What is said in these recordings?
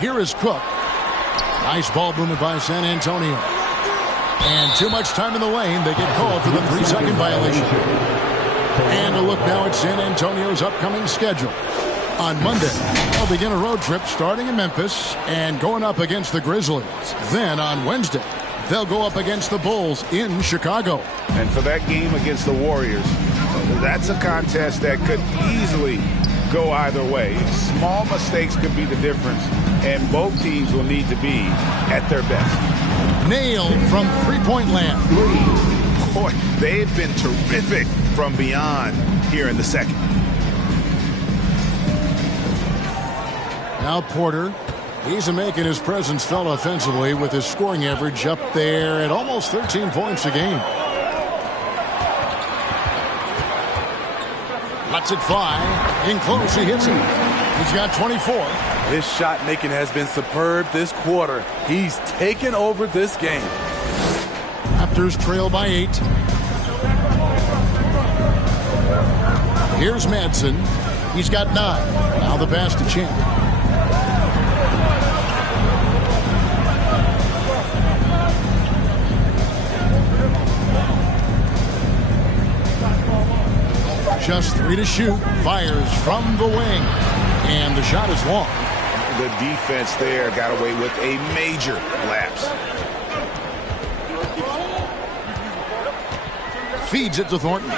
Here is Cook. Nice ball movement by San Antonio. And too much time in the lane. They get called for the 3-second violation. And a look now at San Antonio's upcoming schedule. On Monday, they'll begin a road trip starting in Memphis and going up against the Grizzlies. Then on Wednesday, they'll go up against the Bulls in Chicago. And for that game against the Warriors, that's a contest that could easily go either way. Small mistakes could be the difference, and both teams will need to be at their best. Nailed from three-point land. Boy, they've been terrific from beyond here in the second. Now Porter. He's making his presence felt offensively with his scoring average up there at almost 13 points a game. Lets it fly. In close, he hits it. He's got 24. His shot making has been superb this quarter. He's taken over this game. Raptors trail by 8. Here's Madsen. He's got 9. Now the pass to Champ. Just 3 to shoot. Fires from the wing. And the shot is long. The defense there got away with a major lapse. Feeds it to Thornton.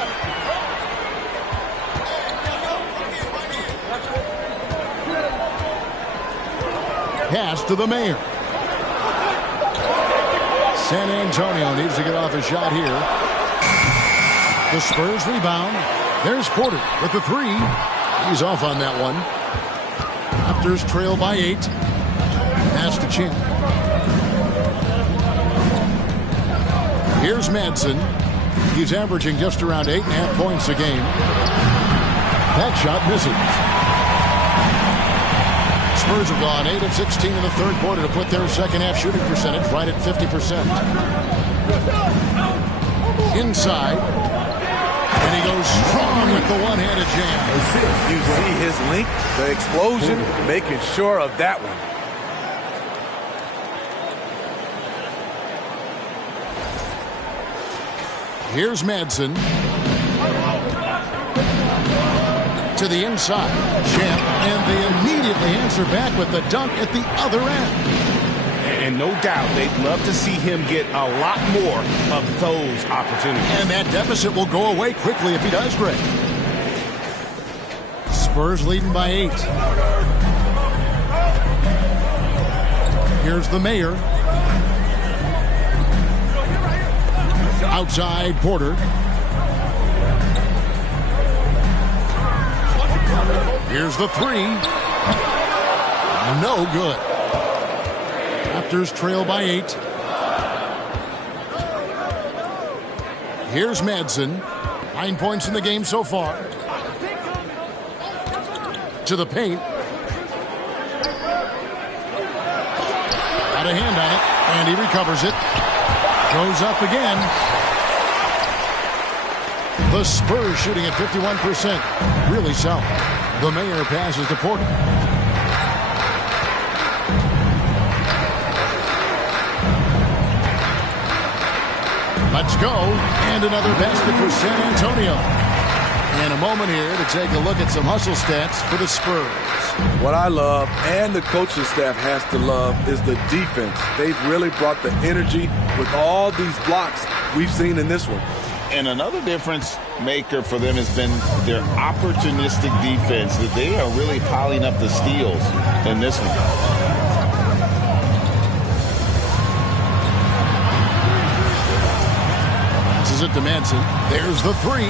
Pass to the Mayor. San Antonio needs to get off a shot here. The Spurs rebound. There's Porter with the 3. He's off on that one. Raptors trail by 8. Pass to Champ. Here's Madsen. He's averaging just around 8.5 points a game. That shot misses. Spurs have gone 8 of 16 in the third quarter to put their second half shooting percentage right at 50%. Inside. And he goes strong with the one-handed jam. You see his length, the explosion, making sure of that one. Here's Madsen. To the inside. Champ, and they immediately answer back with the dunk at the other end. And no doubt they'd love to see him get a lot more of those opportunities. And that deficit will go away quickly if he does great. Spurs leading by 8. Here's the Mayor. Outside Porter. Here's the 3. No good. Raptors trail by 8. Here's Madsen. 9 points in the game so far. To the paint. Got a hand on it, and he recovers it. Goes up again. The Spurs shooting at 51%. Really solid. The Mayor passes to Porter. Let's go. And another basket for San Antonio. And a moment here to take a look at some hustle stats for the Spurs. What I love, and the coaching staff has to love, is the defense. They've really brought the energy with all these blocks we've seen in this one. And another difference maker for them has been their opportunistic defense, that they are really piling up the steals in this one. Passes it to Madsen. There's the 3.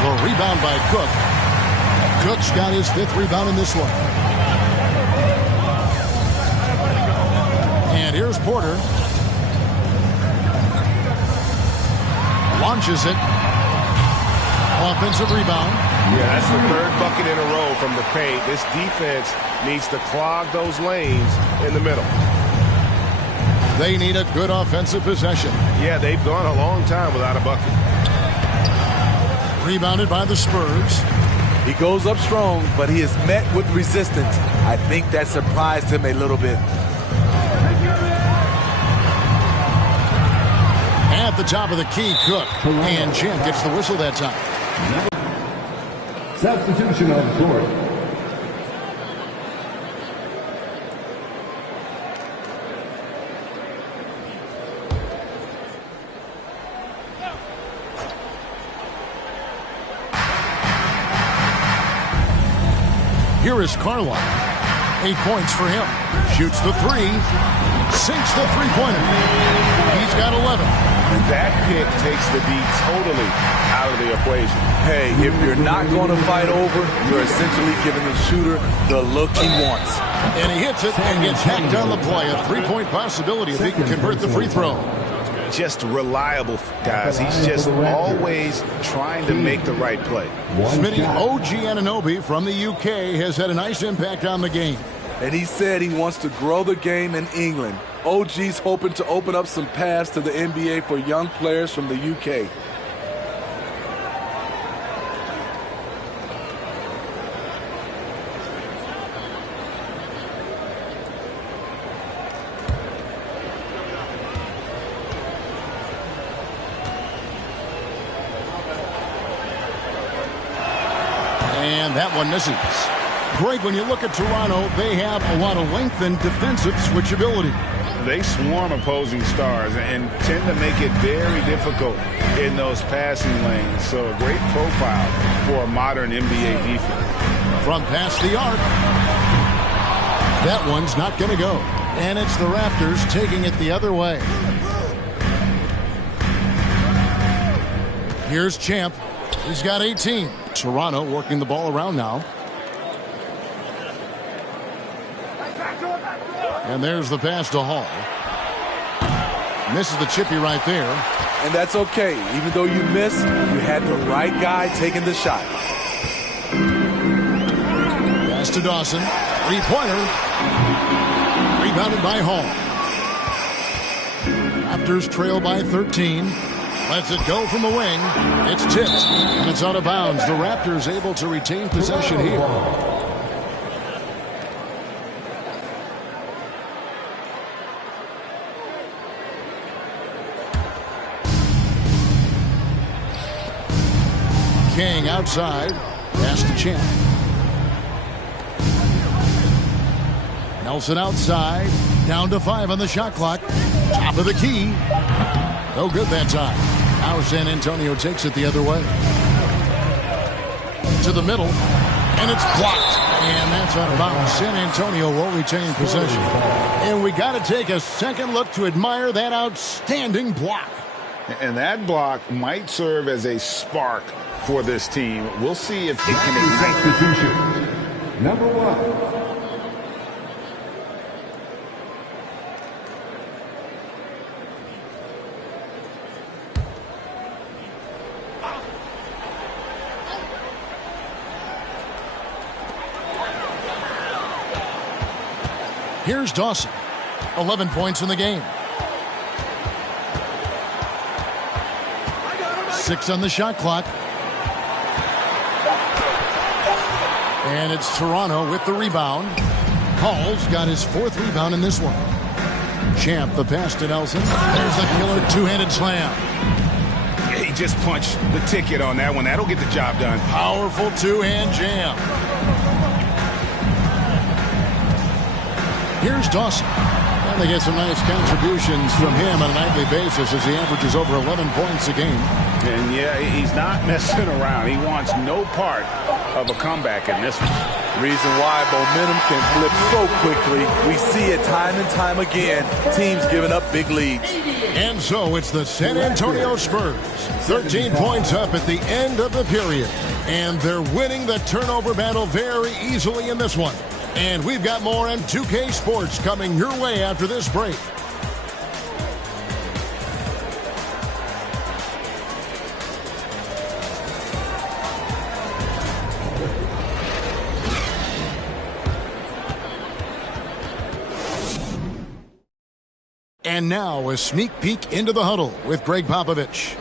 The rebound by Cook. Cook's got his 5th rebound in this one. And here's Porter. Launches it. Offensive rebound. Yeah, that's the 3rd bucket in a row from the paint. This defense needs to clog those lanes in the middle. They need a good offensive possession. Yeah, they've gone a long time without a bucket. Rebounded by the Spurs. He goes up strong, but he is met with resistance. I think that surprised him a little bit. At the top of the key, Cook. And Champ gets the whistle that time. Substitution on the court. Here is Carlisle. 8 points for him. Shoots the three. Sinks the three-pointer. He's got 11. And that pick takes the D totally out of the equation. Hey, if you're not going to fight over, you're essentially giving the shooter the look he wants. And he hits it and gets hacked on the play. A three-point possibility if he can convert the free throw. Just reliable, guys. He's just always trying to make the right play. Smitty, OG Anunoby from the UK has had a nice impact on the game. And he said he wants to grow the game in England. OG's hoping to open up some paths to the NBA for young players from the UK. And that one misses. Greg, when you look at Toronto, they have a lot of length and defensive switchability. They swarm opposing stars and tend to make it very difficult in those passing lanes. So a great profile for a modern NBA defense. From past the arc. That one's not going to go. And it's the Raptors taking it the other way. Here's Champ. He's got 18. Toronto working the ball around now. And there's the pass to Hall. Misses the chippy right there. And that's okay. Even though you miss, you had the right guy taking the shot. Pass to Dawson. Three-pointer. Rebounded by Hall. Raptors trail by 13. Lets it go from the wing. It's tipped. And it's out of bounds. The Raptors able to retain possession here. King outside. Pass to Champ. Nelson outside. Down to 5 on the shot clock. Top of the key. No good that time. Now San Antonio takes it the other way. To the middle. And it's blocked. And that's out of bounds. San Antonio will retain possession. And we got to take a second look to admire that outstanding block. And that block might serve as a spark for this team. We'll see if it can ignite. Substitution. Number 1. Here's Dawson. 11 points in the game. 6 on the shot clock. And it's Toronto with the rebound. Hall's got his 4th rebound in this one. Champ, the pass to Nelson. There's a killer two-handed slam. He just punched the ticket on that one. That'll get the job done. Powerful two-hand jam. Here's Dawson. And they get some nice contributions from him on a nightly basis as he averages over 11 points a game. And yeah, he's not messing around. He wants no part of a comeback in this one. Reason why momentum can flip so quickly. We see it time and time again. Teams giving up big leads. And so it's the San Antonio Spurs. 13 points up at the end of the period. And they're winning the turnover battle very easily in this one. And we've got more on 2K Sports coming your way after this break. And now a sneak peek into the huddle with Greg Popovich.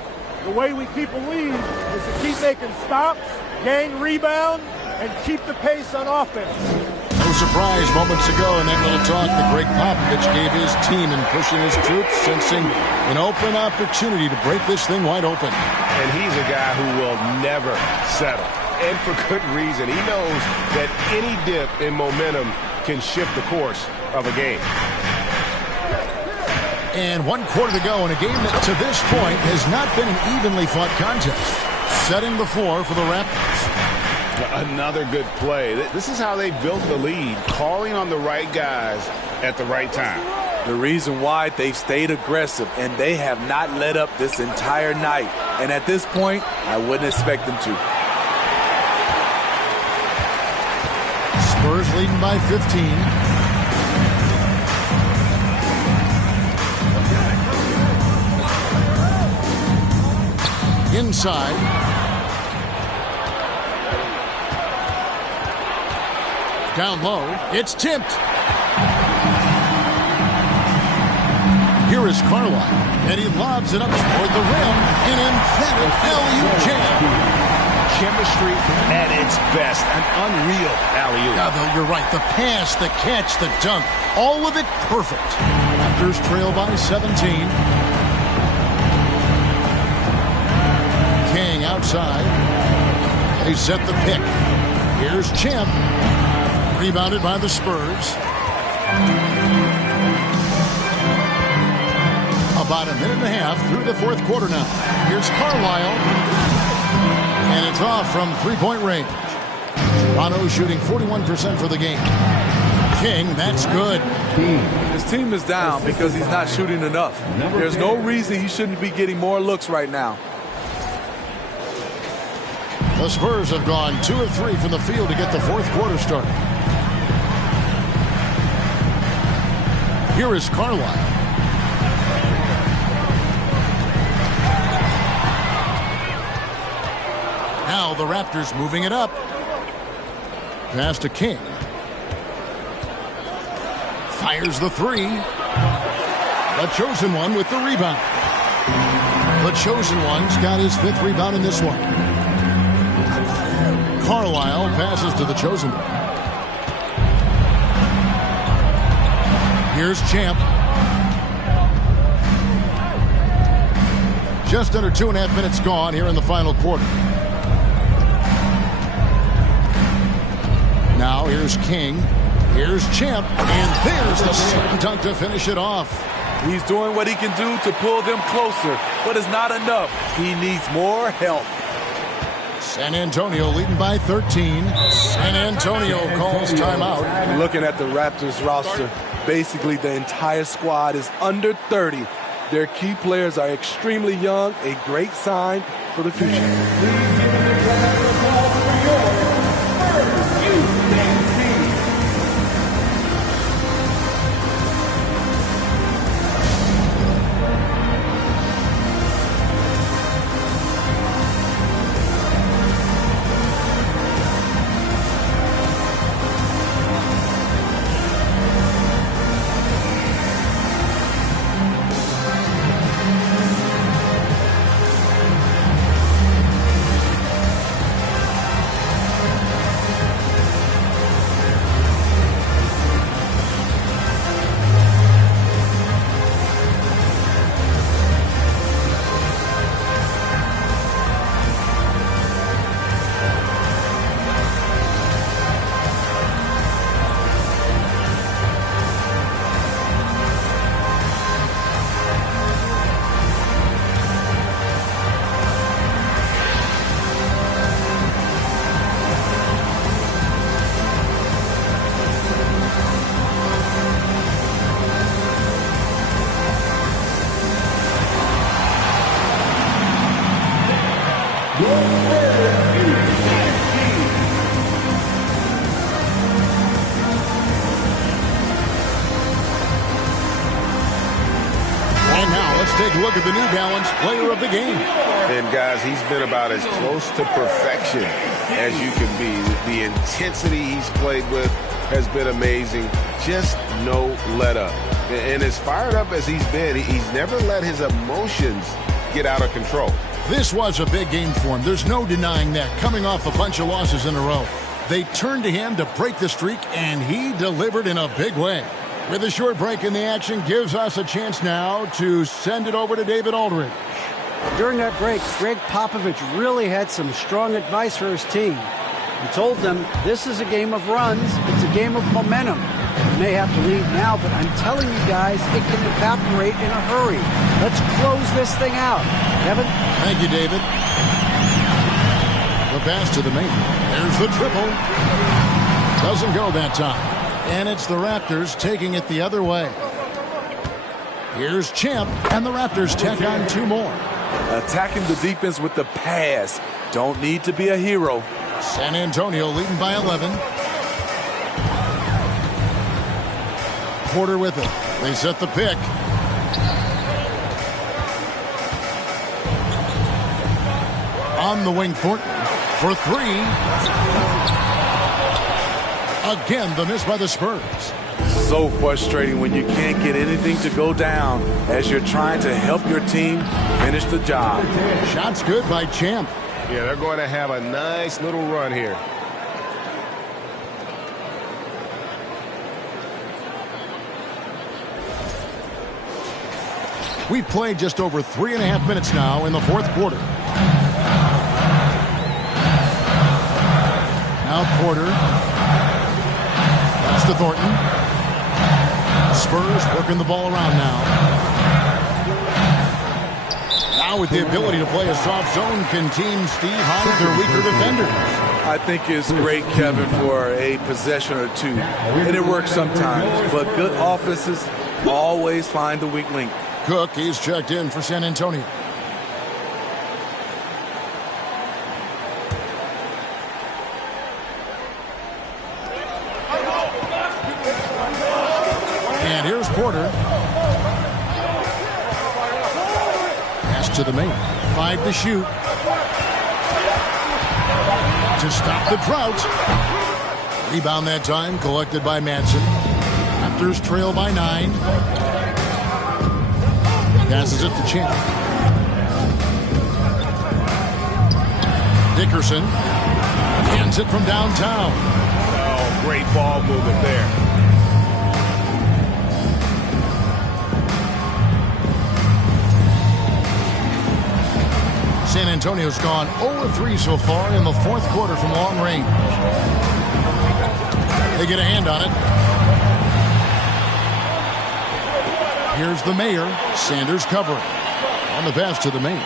The way we keep a lead is to keep making stops gain rebound, and keep the pace on offense. No surprise moments ago in that little talk that Greg Popovich gave his team in pushing his troops, sensing an open opportunity to break this thing wide open. And he's a guy who will never settle. And for good reason. He knows that any dip in momentum can shift the course of a game. And 1 quarter to go in a game that to this point has not been an evenly fought contest. Setting the floor for the Raptors. Another good play. This is how they built the lead, calling on the right guys at the right time. The reason why they've stayed aggressive, and they have not let up this entire night. And at this point, I wouldn't expect them to. Spurs leading by 15. Inside. Down low. It's tipped. Here is Carlisle. And he lobs it up toward the rim. An emphatic alley-oop jam. Chemistry at its best. An unreal alley-oop. Yeah, you're right. The pass, the catch, the dunk. All of it perfect. Raptors trail by 17. King outside. They set the pick. Here's Champ. Rebounded by the Spurs. About a minute and a half through the fourth quarter now. Here's Carlisle. And it's off from three-point range. Toronto shooting 41% for the game. King, that's good. His team is down because he's not shooting enough. There's no reason he shouldn't be getting more looks right now. The Spurs have gone 2 of 3 from the field to get the fourth quarter started. Here is Carlisle. Now the Raptors moving it up. Pass to King. Fires the three. The chosen one with the rebound. The chosen one's got his 5th rebound in this one. Carlisle passes to the chosen one. Here's Champ. Just under 2.5 minutes gone here in the final quarter. Now here's King. Here's Champ. And there's the slam dunk to finish it off. He's doing what he can do to pull them closer, but it's not enough. He needs more help. San Antonio leading by 13. San Antonio calls timeout. Looking at the Raptors roster, basically the entire squad is under 30. Their key players are extremely young, a great sign for the future. Take a look at the New Balance player of the game. And, guys, he's been about as close to perfection as you can be. The intensity he's played with has been amazing. Just no let up. And as fired up as he's been, he's never let his emotions get out of control. This was a big game for him. There's no denying that. Coming off a bunch of losses in a row. They turned to him to break the streak, and he delivered in a big way. With a short break in the action, gives us a chance now to send it over to David Aldridge. During that break, Greg Popovich really had some strong advice for his team. He told them, this is a game of runs. It's a game of momentum. You may have to lead now, but I'm telling you guys, it can evaporate in a hurry. Let's close this thing out. Kevin? Thank you, David. The pass to the main. There's the triple. Doesn't go that time. And it's the Raptors taking it the other way. Here's Champ, and the Raptors tack on 2 more. Attacking the defense with the pass. Don't need to be a hero. San Antonio leading by 11. Porter with it. They set the pick. On the wing, Thornton for 3. Again, the miss by the Spurs. So frustrating when you can't get anything to go down as you're trying to help your team finish the job. Shots good by Champ. Yeah, they're going to have a nice little run here. We've played just over 3.5 minutes now in the 4th quarter. Now Porter. That's to Thornton. Spurs working the ball around now. Now with the ability to play a soft zone, can Team Steve hide their weaker defenders? I think it's great, Kevin, for a possession or two. And it works sometimes, but good offenses always find the weak link. Cook, he's checked in for San Antonio. And here's Porter. Pass to the main. 5 to shoot. To stop the drought. Rebound that time collected by Madsen. Raptors trail by 9. Passes it to Champ. Dickerson hands it from downtown. Oh, great ball movement there. San Antonio's gone 0-3 so far in the 4th quarter from long range. They get a hand on it. Here's the Mayor. Sanders covering. On the pass to the main.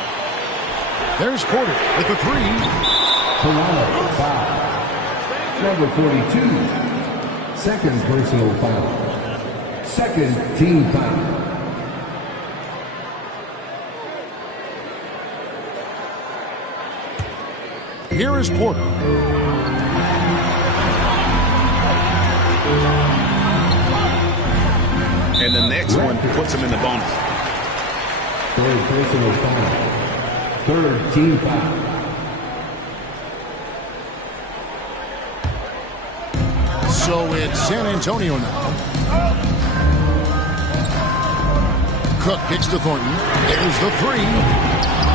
There's Porter with the 3. Toronto foul. Number 42. Second personal foul. Second team foul. Here is Porter. And the next one puts him in the bonus. Third personal foul. Third team foul. So it's San Antonio now. Cook kicks to Thornton. There's the 3.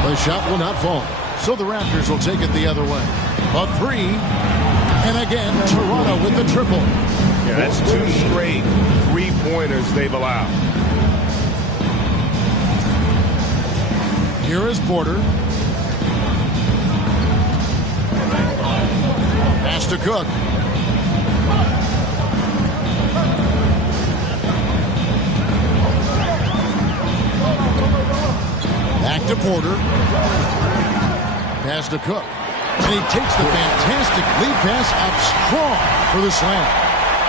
The shot will not fall. So the Raptors will take it the other way. A 3. And again, Toronto with the triple. Yeah, that's 2 straight 3-pointers they've allowed. Here is Porter. Pass to Cook. Back to Porter. Pass to Cook. And he takes the fantastic lead pass up strong for the slam.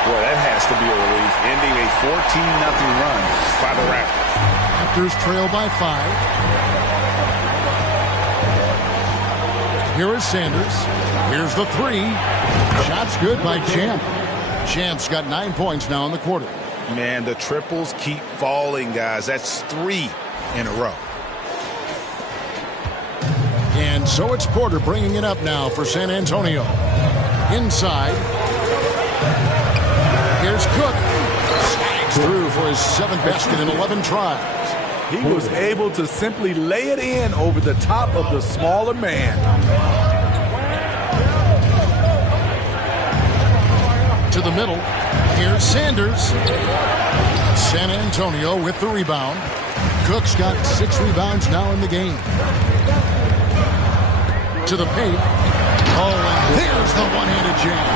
Boy, that has to be a relief, ending a 14-0 run by the Raptors. Raptors trail by 5. Here is Sanders. Here's the 3. Shots good by Champ. Champ's got 9 points now in the quarter. Man, the triples keep falling, guys. That's 3 in a row. And so it's Porter bringing it up now for San Antonio. Inside. Here's Cook. Slides through for his 7th basket in 11 tries. He was able to simply lay it in over the top of the smaller man. To the middle. Here's Sanders. San Antonio with the rebound. Cook's got 6 rebounds now in the game. To the paint. Oh, and there's the one-handed jam.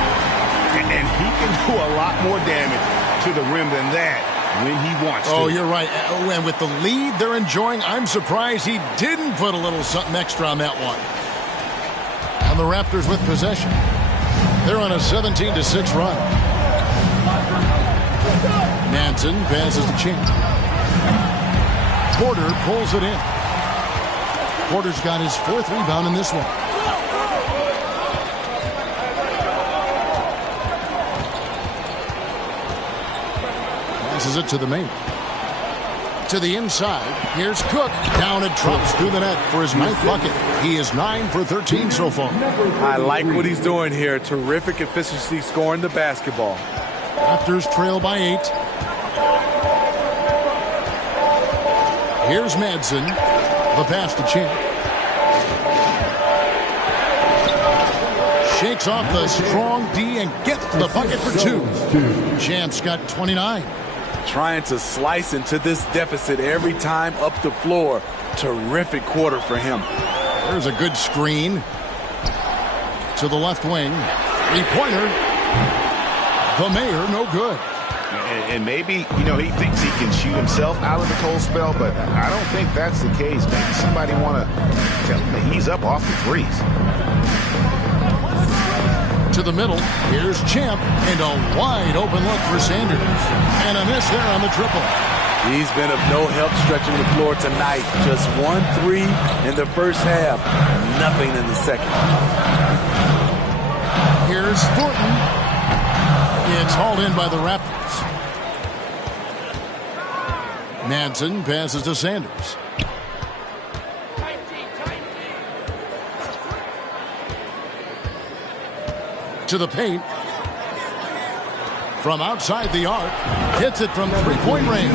And he can do a lot more damage to the rim than that when he wants to. Oh, you're right. And with the lead they're enjoying, I'm surprised he didn't put a little something extra on that one. And the Raptors with possession. They're on a 17-6 run. Manson passes to Champ. Porter pulls it in. Porter's got his 4th rebound in this one. Passes it to the main. To the inside. Here's Cook. Down and drops through the net for his 9th bucket. He is 9 for 13 so far. I like what he's doing here. Terrific efficiency scoring the basketball. Raptors trail by 8. Here's Madsen. The pass to Champ. Shakes off the strong D and gets the bucket for 2. Champ's got 29. Trying to slice into this deficit every time up the floor. Terrific quarter for him. There's a good screen. To the left wing. 3-pointer. The Mayor, no good. And maybe, you know, he thinks he can shoot himself out of the cold spell, but I don't think that's the case. Maybe somebody want to tell him that he's up off the threes. To the middle. Here's Champ. And a wide open look for Sanders. And a miss there on the triple. He's been of no help stretching the floor tonight. Just 1 3 in the first half. Nothing in the second. Here's Thornton. It's hauled in by the Raptors. Manson passes to Sanders. To the paint. From outside the arc. Hits it from 3-point range.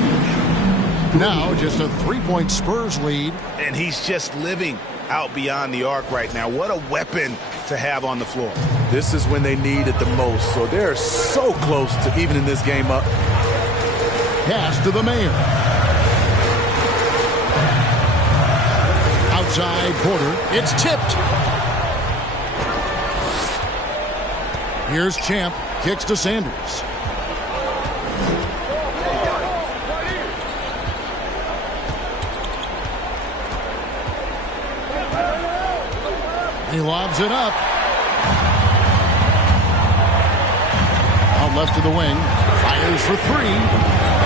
Now just a 3-point Spurs lead. And he's just living out beyond the arc right now. What a weapon to have on the floor. This is when they need it the most. So they're so close to evening this game up. Pass to the Mayor. Outside Porter. It's tipped. Here's Champ. Kicks to Sanders. He lobs it up. Out left to the wing. Fires for 3.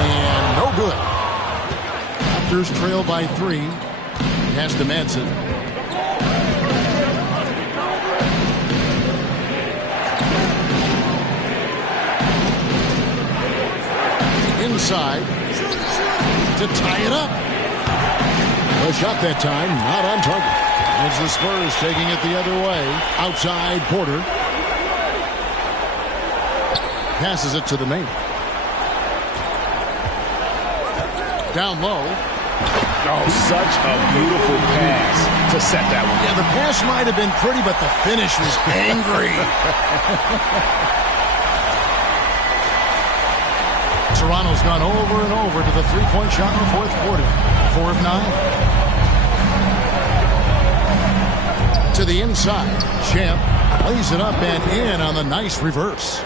And no good. Raptors trail by 3. Pass to Manson. Inside. To tie it up. A shot that time. Not on target. It's the Spurs taking it the other way. Outside Porter. Passes it to the main. Down low. Oh, such a beautiful pass to set that one. Yeah, the pass might have been pretty, but the finish was angry. Toronto's gone over and over to the 3-point shot in the 4th quarter. 4 of 9. To the inside. Champ plays it up and in on the nice reverse.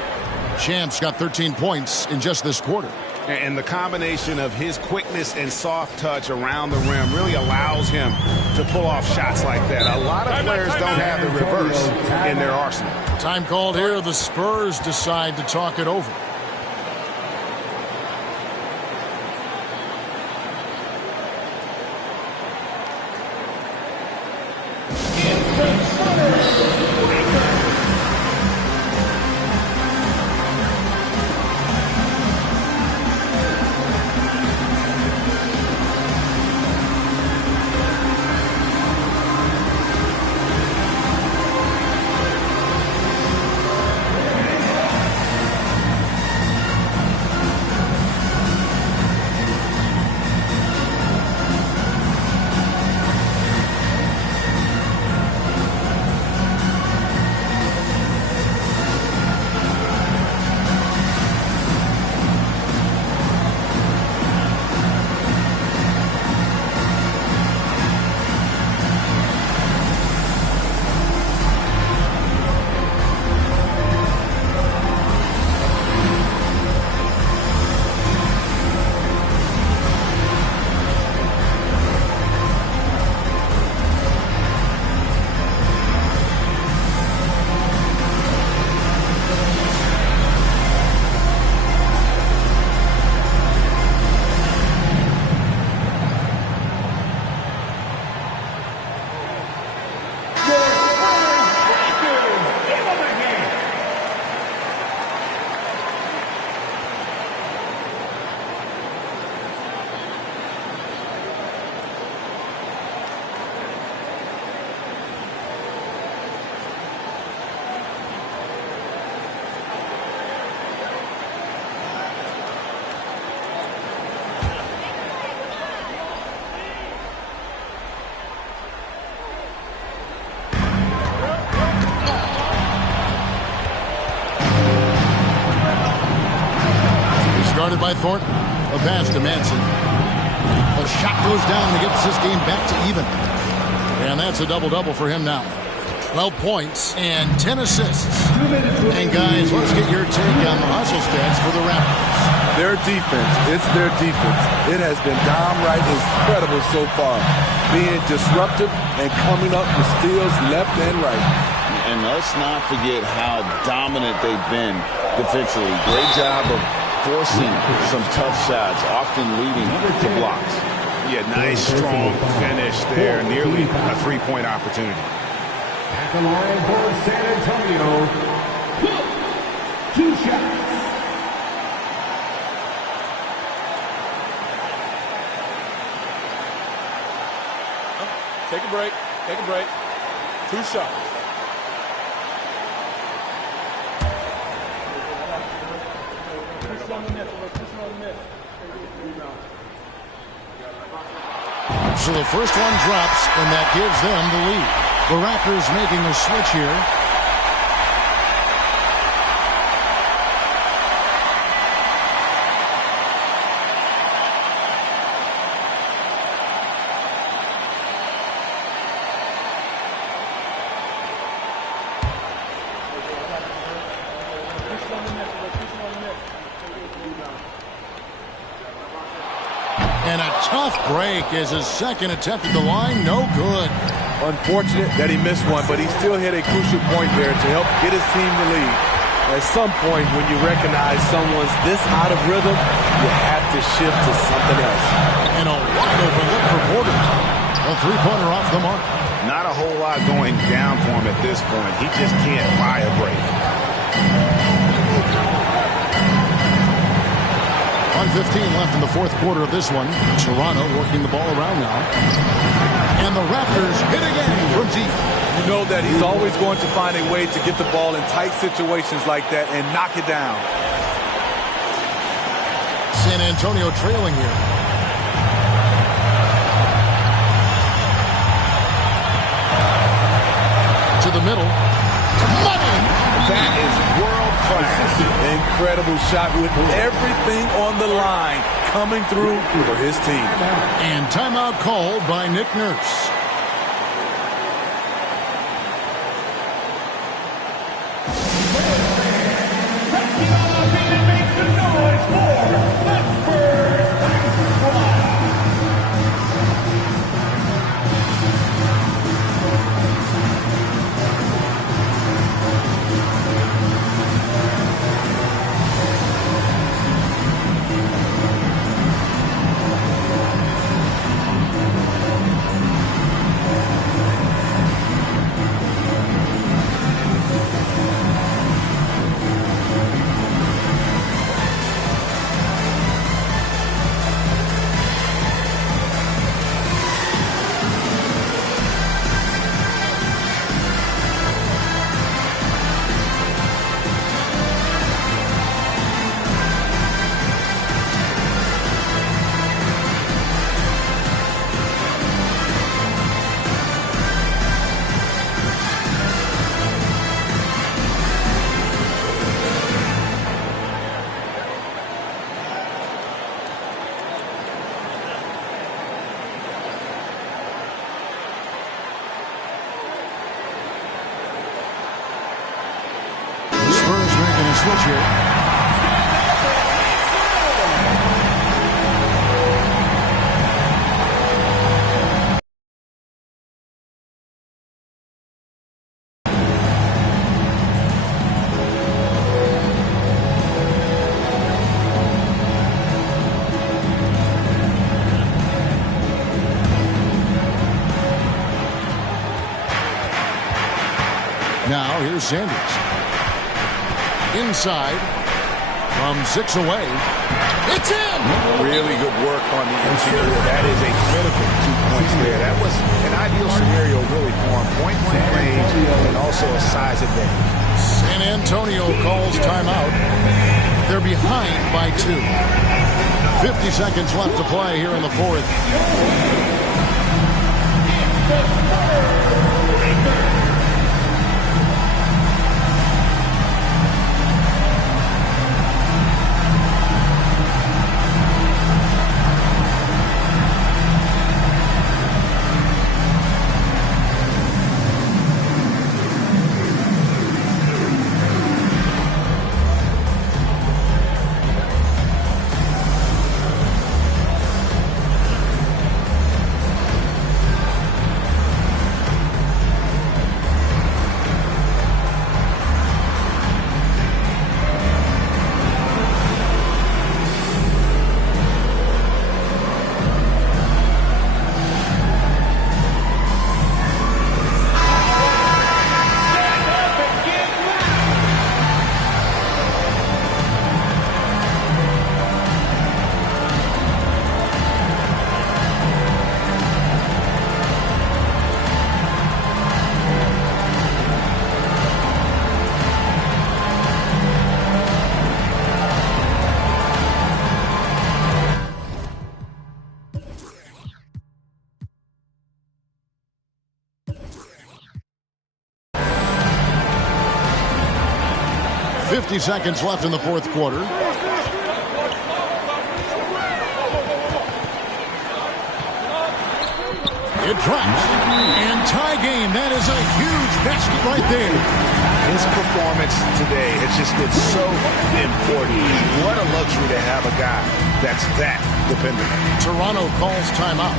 Champ's got 13 points in just this quarter. And the combination of his quickness and soft touch around the rim really allows him to pull off shots like that. A lot of players don't have the reverse in their arsenal. Time called here. The Spurs decide to talk it over. Guarded by Thornton. A pass to Manson. A shot goes down and gets this game back to even. And that's a double-double for him now. 12 points and 10 assists. And guys, let's get your take on the hustle stats for the Raptors. Their defense, it's their defense. It has been downright incredible so far. Being disruptive and coming up with steals left and right. And let's not forget how dominant they've been defensively. Great job of forcing some tough shots, often leading to blocks. Yeah, nice, strong finish there. Nearly a three-point opportunity. At the line for San Antonio, 2 shots. Take a break. Take a break. 2 shots. So the first one drops, and that gives them the lead. The Raptors making a switch here. And a tough break as his second attempt at the line, no good. Unfortunate that he missed one, but he still hit a crucial point there to help get his team the lead. At some point, when you recognize someone's this out of rhythm, you have to shift to something else. And a wide open look for Porter. A three-pointer off the mark. Not a whole lot going down for him at this point. He just can't buy a break. 1:15 left in the fourth quarter of this one. Toronto working the ball around now. And the Raptors hit again from deep. You know that he's always going to find a way to get the ball in tight situations like that and knock it down. San Antonio trailing here. To the middle. Money! That is world class. Incredible shot with everything on the line coming through for his team. And timeout called by Nick Nurse. Switch here. Now here's Sanders. Inside, from 6 away, it's in! Really good work on the interior. That is a critical 2 points there. That was an ideal scenario really for him. Point-blank range and also a size advantage. San Antonio calls timeout. They're behind by 2. 50 seconds left to play here in the fourth. 50 seconds left in the fourth quarter. It drops. And tie game. That is a huge basket right there. His performance today has just been so important. What a luxury to have a guy that's that dependable. Toronto calls timeout.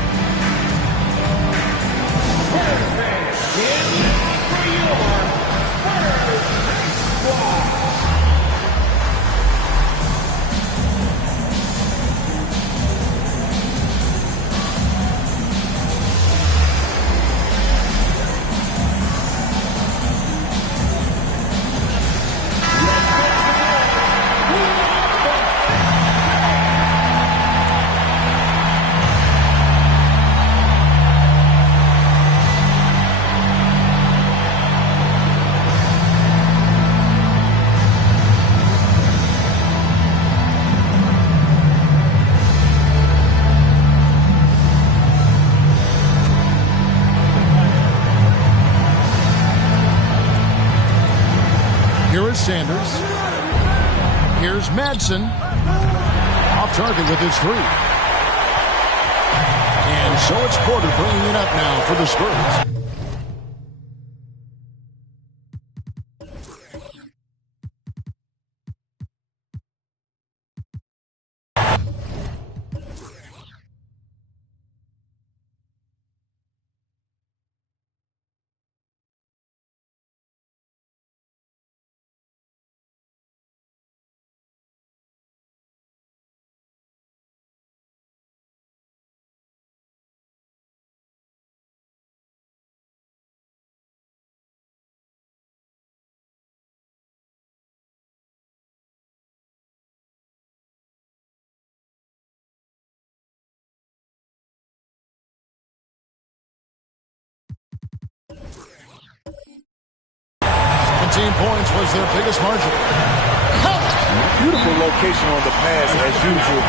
Here is Sanders. Here's Madsen. Off target with his three. And so it's Porter bringing it up now for the Spurs. Points was their biggest margin. Beautiful location on the pass as usual.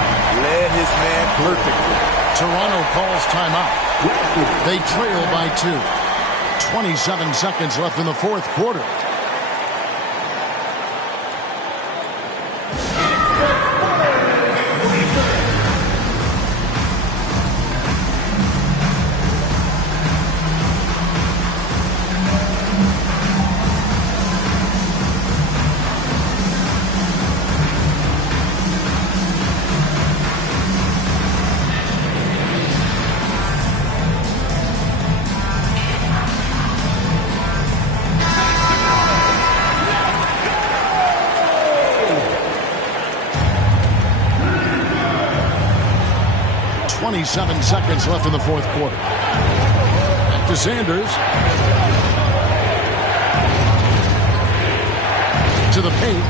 Led his man perfectly. Toronto calls timeout. They trail by 2. 27 seconds left in the fourth quarter. Seven seconds left in the fourth quarter. Back to Sanders. To the paint.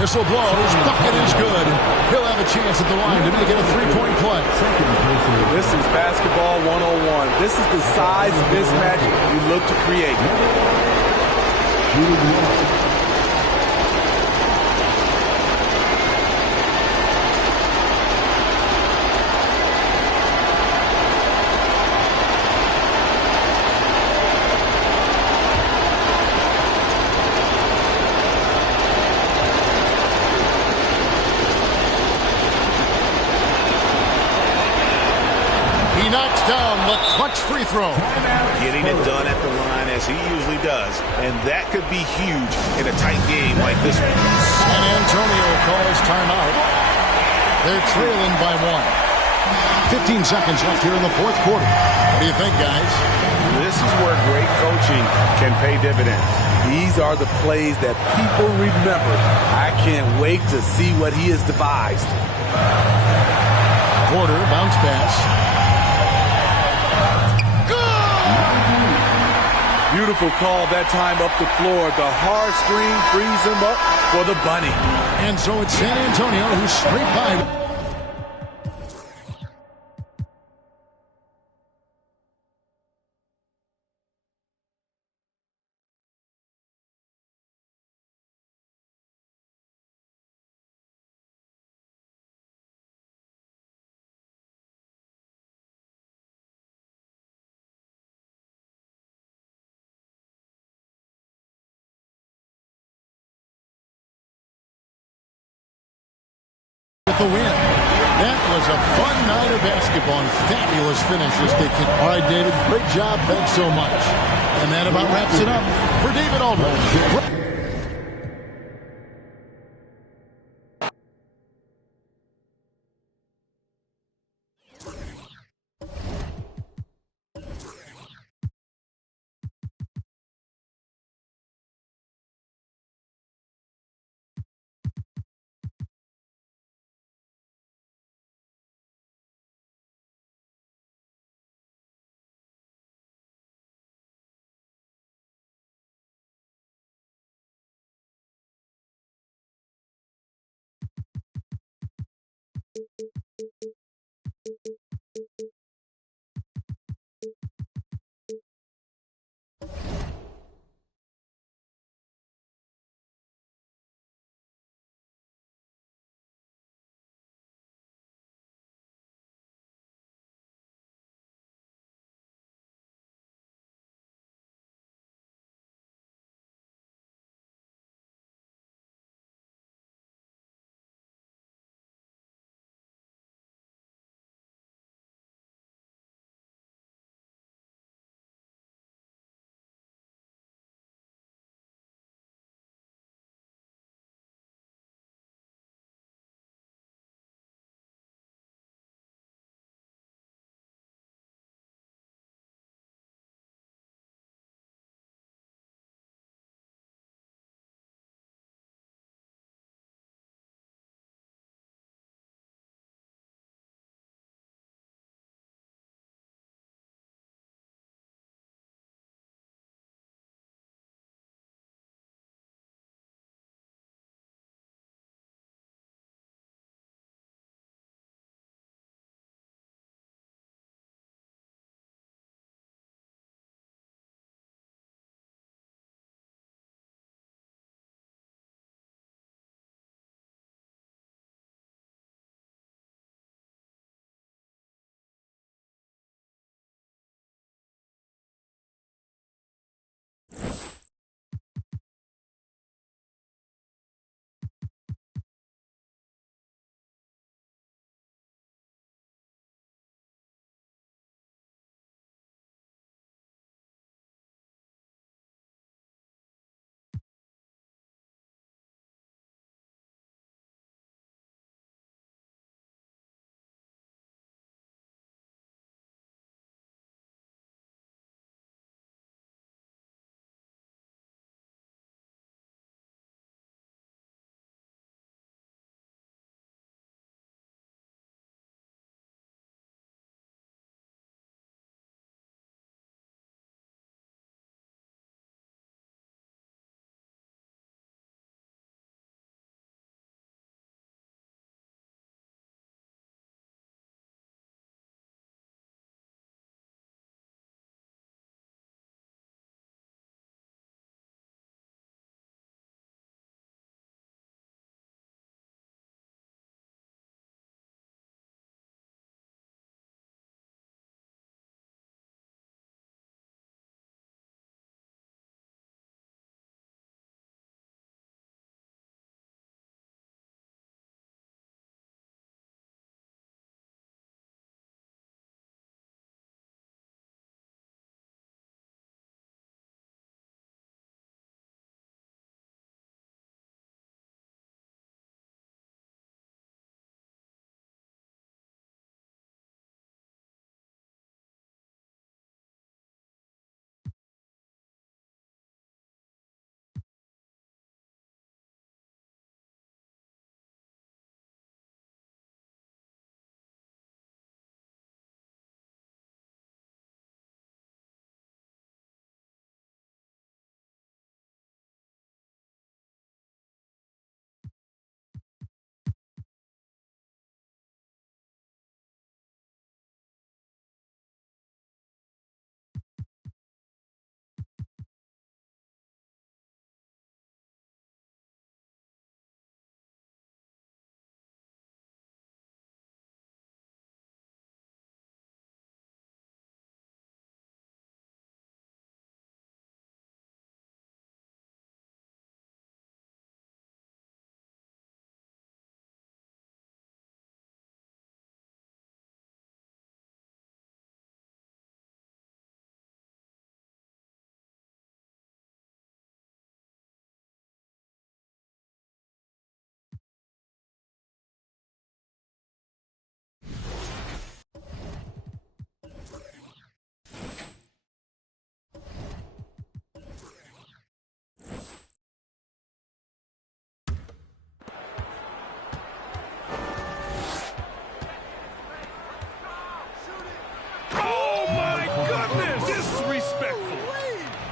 Whistle blows. Bucket is good. He'll have a chance at the line to make it a three-point play. This is basketball 101. This is the size mismatch you look to create. Free throw. Getting it done at the line as he usually does, and that could be huge in a tight game like this one. San Antonio calls timeout. They're trailing by 1. 15 seconds left here in the fourth quarter. What do you think, guys? This is where great coaching can pay dividends. These are the plays that people remember. I can't wait to see what he has devised. Porter, bounce pass. Beautiful call that time up the floor. The hard screen frees him up for the bunny. And so it's San Antonio who's straight by. with the win. That was a fun night of basketball and fabulous finishes. All right, David, great job. Thanks so much. And that about wraps it up for David Aldridge.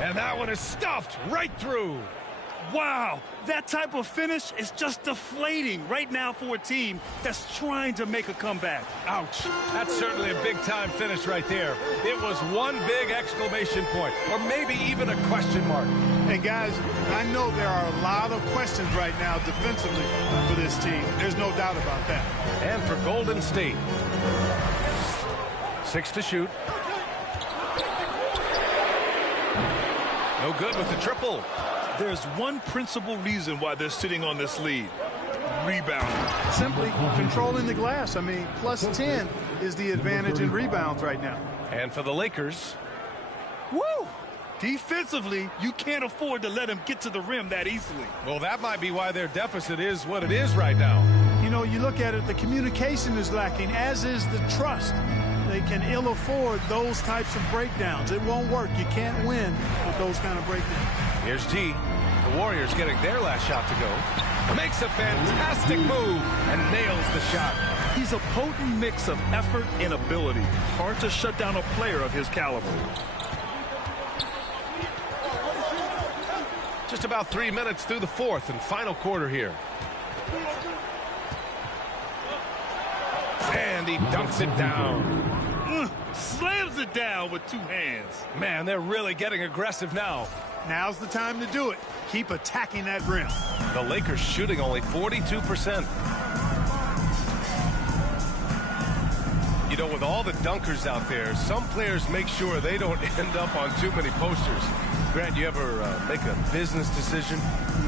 And that one is stuffed right through. Wow, that type of finish is just deflating right now for a team that's trying to make a comeback. Ouch. That's certainly a big-time finish right there. It was one big exclamation point, or maybe even a question mark. And guys, I know there are a lot of questions right now defensively for this team. There's no doubt about that. And for Golden State, 6 to shoot. No good with the triple. There's one principal reason why they're sitting on this lead. Rebounding. Simply controlling the glass. I mean, plus 10 is the advantage in rebounds right now. And for the Lakers. Woo! Defensively, you can't afford to let him get to the rim that easily. Well, that might be why their deficit is what it is right now. You know, you look at it, the communication is lacking, as is the trust. They can ill afford those types of breakdowns. It won't work. You can't win with those kind of breakdowns. Here's G. The Warriors getting their last shot to go. Makes a fantastic move and nails the shot. He's a potent mix of effort and ability. Hard to shut down a player of his caliber. Just about 3 minutes through the fourth and final quarter here. And he dunks it down. Slams it down with 2 hands. Man, they're really getting aggressive now. Now's the time to do it. Keep attacking that rim. The Lakers shooting only 42%. You know, with all the dunkers out there, some players make sure they don't end up on too many posters. Grant, you ever make a business decision?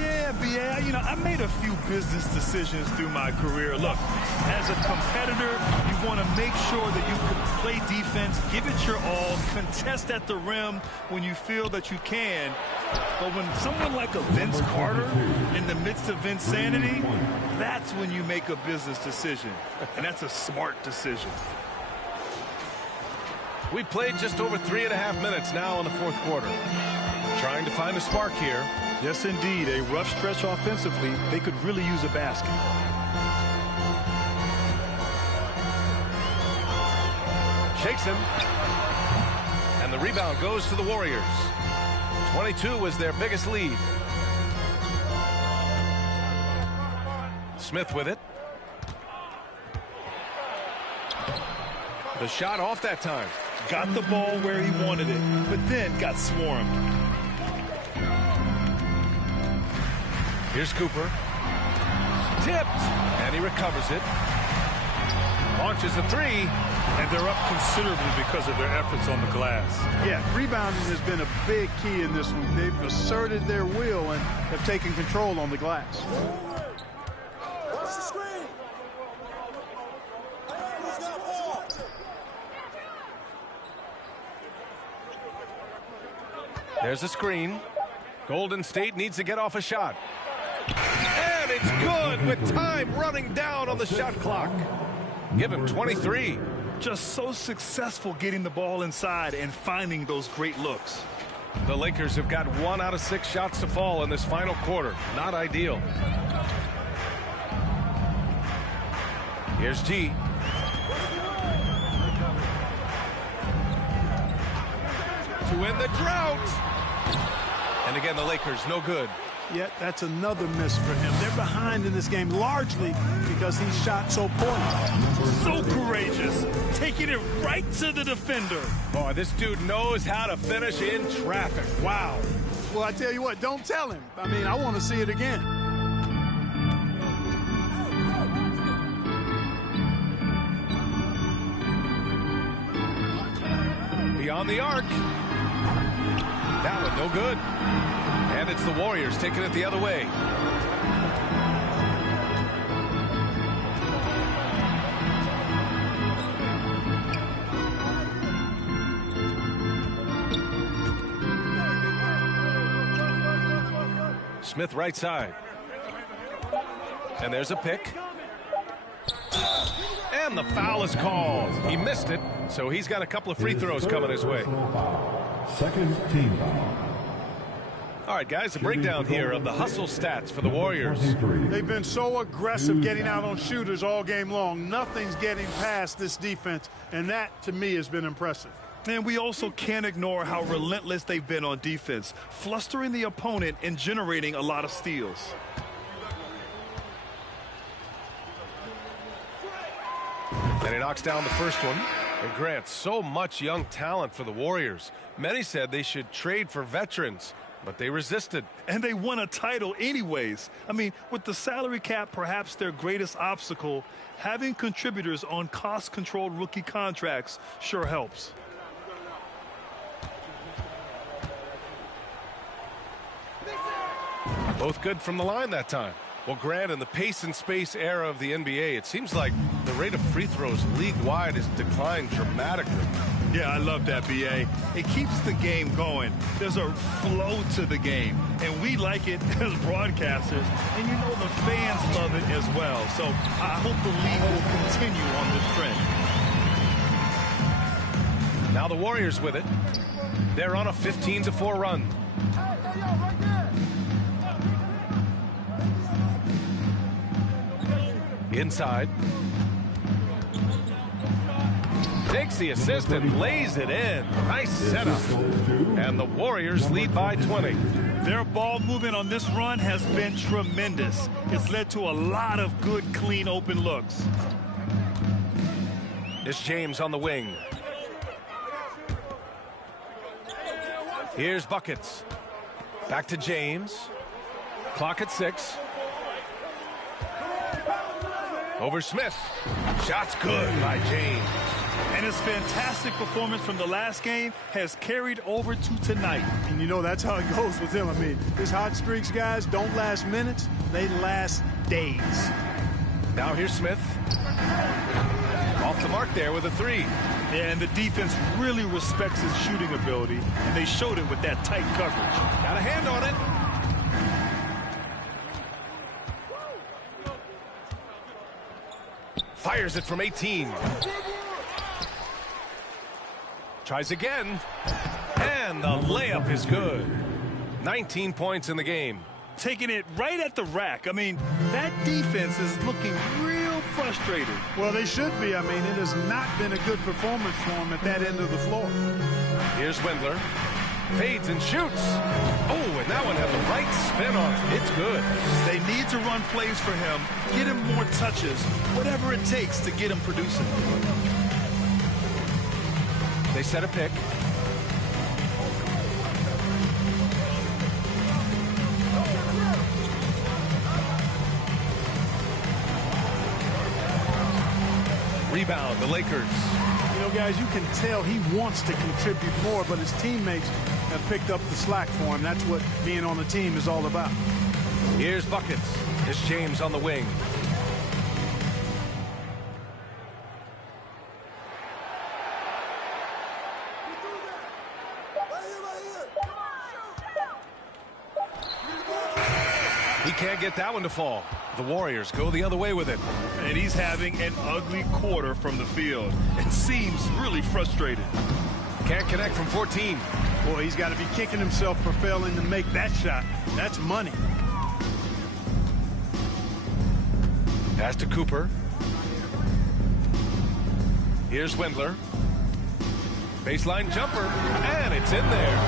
Yeah, B.A., you know, I made a few business decisions through my career. Look, as a competitor, you want to make sure that you can play defense, give it your all, contest at the rim when you feel that you can. But when someone like a Vince Carter in the midst of Vinsanity, that's when you make a business decision. And that's a smart decision. We played just over 3.5 minutes now in the fourth quarter. Trying to find a spark here. Yes, indeed. A rough stretch offensively. They could really use a basket. Shakes him. And the rebound goes to the Warriors. 22 was their biggest lead. Smith with it. The shot off that time. Got the ball where he wanted it, but then got swarmed. Here's Cooper. Tipped. And he recovers it. Launches a 3. And they're up considerably because of their efforts on the glass. Yeah, rebounding has been a big key in this one. They've asserted their will and have taken control on the glass. There's a screen. Golden State needs to get off a shot. And it's good with time running down on the shot clock. Give him 23. Just so successful getting the ball inside and finding those great looks. The Lakers have got 1 out of 6 shots to fall in this final quarter. Not ideal. Here's G. To end the drought. And again, the Lakers, no good. Yet that's another miss for him. They're behind in this game largely because he shot so poorly. So courageous, taking it right to the defender. Boy, this dude knows how to finish in traffic. Wow. Well, I tell you what, don't tell him. I mean, I want to see it again. Beyond the arc. That one, no good. And it's the Warriors taking it the other way. Smith right side. And there's a pick. And the foul is called. He missed it, so he's got a couple of free throws coming his way. Second team foul. All right, guys, a breakdown here of the hustle stats for the Warriors. They've been so aggressive getting out on shooters all game long. Nothing's getting past this defense, and that, to me, has been impressive. And we also can't ignore how relentless they've been on defense, flustering the opponent and generating a lot of steals. And he knocks down the first one. And Grant, so much young talent for the Warriors. Many said they should trade for veterans, but they resisted. And they won a title anyways. I mean, with the salary cap perhaps their greatest obstacle, having contributors on cost-controlled rookie contracts sure helps. Both good from the line that time. Well, Grant, in the pace and space era of the NBA, it seems like the rate of free throws league-wide has declined dramatically. Yeah, I love that, B.A. It keeps the game going. There's a flow to the game, and we like it as broadcasters, and you know the fans love it as well. So I hope the league will continue on this trend. Now the Warriors with it. They're on a 15-4 run. Inside. Takes the assist and lays it in. Nice setup. And the Warriors lead by 20. Their ball movement on this run has been tremendous. It's led to a lot of good, clean, open looks. It's James on the wing. Here's buckets. Back to James. Clock at 6. Over Smith. Shot's good by James. And his fantastic performance from the last game has carried over to tonight. And you know that's how it goes with him. I mean, his hot streaks, guys, don't last minutes. They last days. Now here's Smith. Off the mark there with a 3. Yeah, and the defense really respects his shooting ability, and they showed it with that tight coverage. Got a hand on it. Fires it from 18. Tries again. And the layup is good. 19 points in the game. Taking it right at the rack. I mean, that defense is looking real frustrated. Well, they should be. I mean, it has not been a good performance for them at that end of the floor. Here's Windler. Fades and shoots. Oh, and that one had the right spin on it. It's good. They need to run plays for him, get him more touches, whatever it takes to get him producing. They set a pick. Rebound, the Lakers. You know, guys, you can tell he wants to contribute more, but his teammates have picked up the slack for him. That's what being on the team is all about. Here's buckets. It's James on the wing. He can't get that one to fall. The Warriors go the other way with it. And he's having an ugly quarter from the field. It seems really frustrated. Can't connect from 14. Boy, he's got to be kicking himself for failing to make that shot. That's money. Pass to Cooper. Here's Windler. Baseline jumper, and it's in there.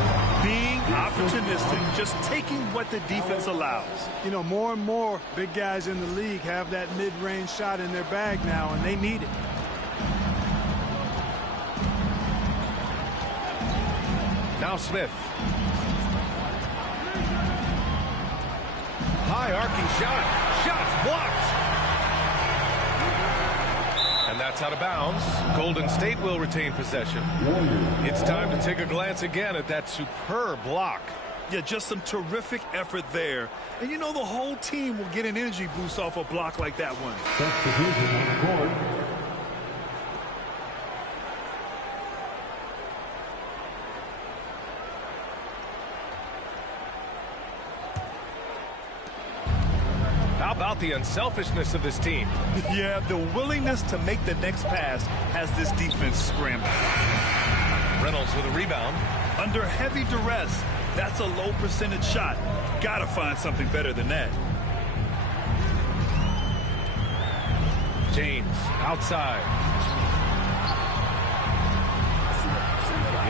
Being opportunistic, just taking what the defense allows. You know, more and more big guys in the league have that mid-range shot in their bag now, and they need it. Now Smith. High arcing shot. Shot's blocked. And that's out of bounds. Golden State will retain possession. It's time to take a glance again at that superb block. Yeah, just some terrific effort there. And you know the whole team will get an energy boost off a block like that one. Substitution on the board. How about the unselfishness of this team? Yeah, the willingness to make the next pass has this defense scrambling. Reynolds with a rebound. Under heavy duress, that's a low percentage shot. Gotta find something better than that. James outside.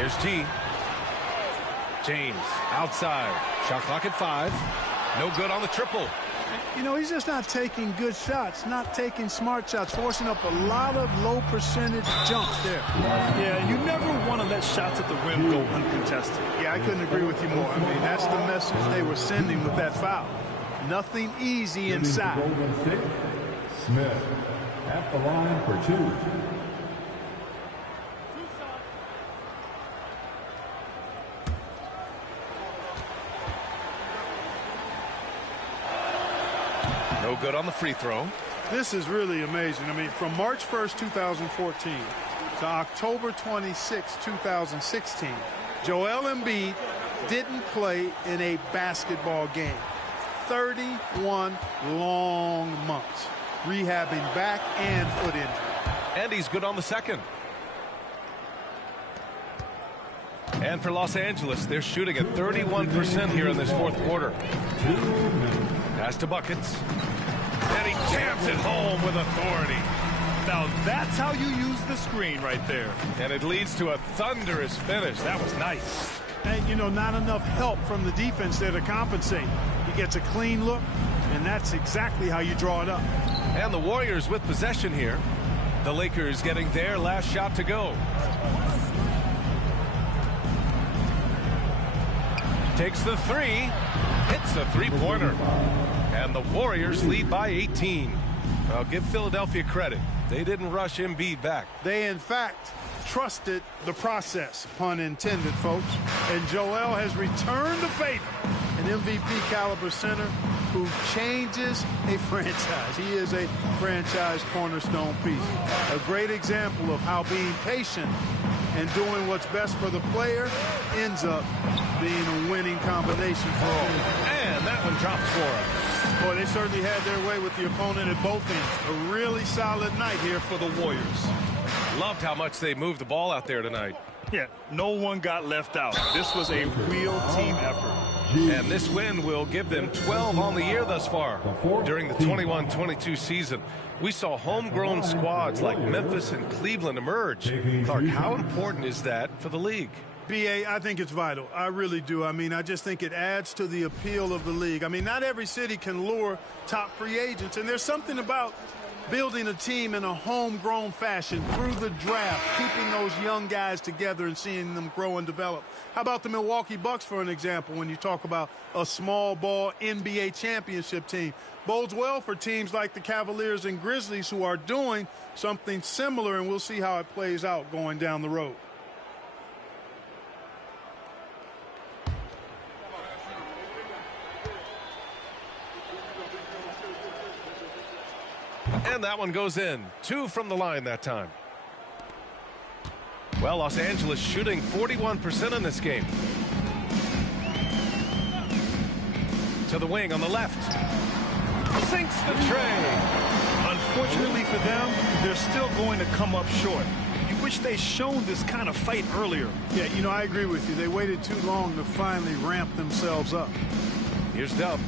Here's G. James outside. Shot clock at 5. No good on the triple. You know, he's just not taking good shots, not taking smart shots, forcing up a lot of low percentage jumps there. Yeah, you never want to let shots at the rim go uncontested. Yeah, I couldn't agree with you more. I mean, that's the message they were sending with that foul. Nothing easy inside. Smith at the line for 2. No good on the free throw. This is really amazing. I mean, from March 1st, 2014 to October 26, 2016, Joel Embiid didn't play in a basketball game. 31 long months, rehabbing back and foot injury. And he's good on the second. And for Los Angeles, they're shooting at 31% here in this fourth quarter. Pass to Buckets. And he jams it home with authority. Now that's how you use the screen right there. And it leads to a thunderous finish. That was nice. And, you know, not enough help from the defense there to compensate. He gets a clean look, and that's exactly how you draw it up. And the Warriors with possession here. The Lakers getting their last shot to go. Takes the 3. Hits a three-pointer. And the Warriors lead by 18. I'll give Philadelphia credit. They didn't rush Embiid back. They, in fact, trusted the process, pun intended, folks. And Joel has returned the favor. An MVP caliber center who changes a franchise. He is a franchise cornerstone piece. A great example of how being patient and doing what's best for the player ends up being a winning combination for all. And that one drops for him. Boy, they certainly had their way with the opponent at both ends. A really solid night here for the Warriors. Loved how much they moved the ball out there tonight. Yeah, no one got left out. This was a real team effort. And this win will give them 12 on the year thus far. During the 21-22 season, we saw homegrown squads like Memphis and Cleveland emerge. Clark, how important is that for the league? B.A., I think it's vital. I really do. I mean, I just think it adds to the appeal of the league. I mean, not every city can lure top free agents, and there's something about building a team in a homegrown fashion through the draft, keeping those young guys together and seeing them grow and develop. How about the Milwaukee Bucks, for an example, when you talk about a small ball NBA championship team? Bodes well for teams like the Cavaliers and Grizzlies who are doing something similar, and we'll see how it plays out going down the road. And that one goes in. 2 from the line that time. Well, Los Angeles shooting 41% in this game. To the wing on the left. Sinks the tray. Unfortunately for them, they're still going to come up short. You wish they'd shown this kind of fight earlier. Yeah, you know, I agree with you. They waited too long to finally ramp themselves up. Here's Dub.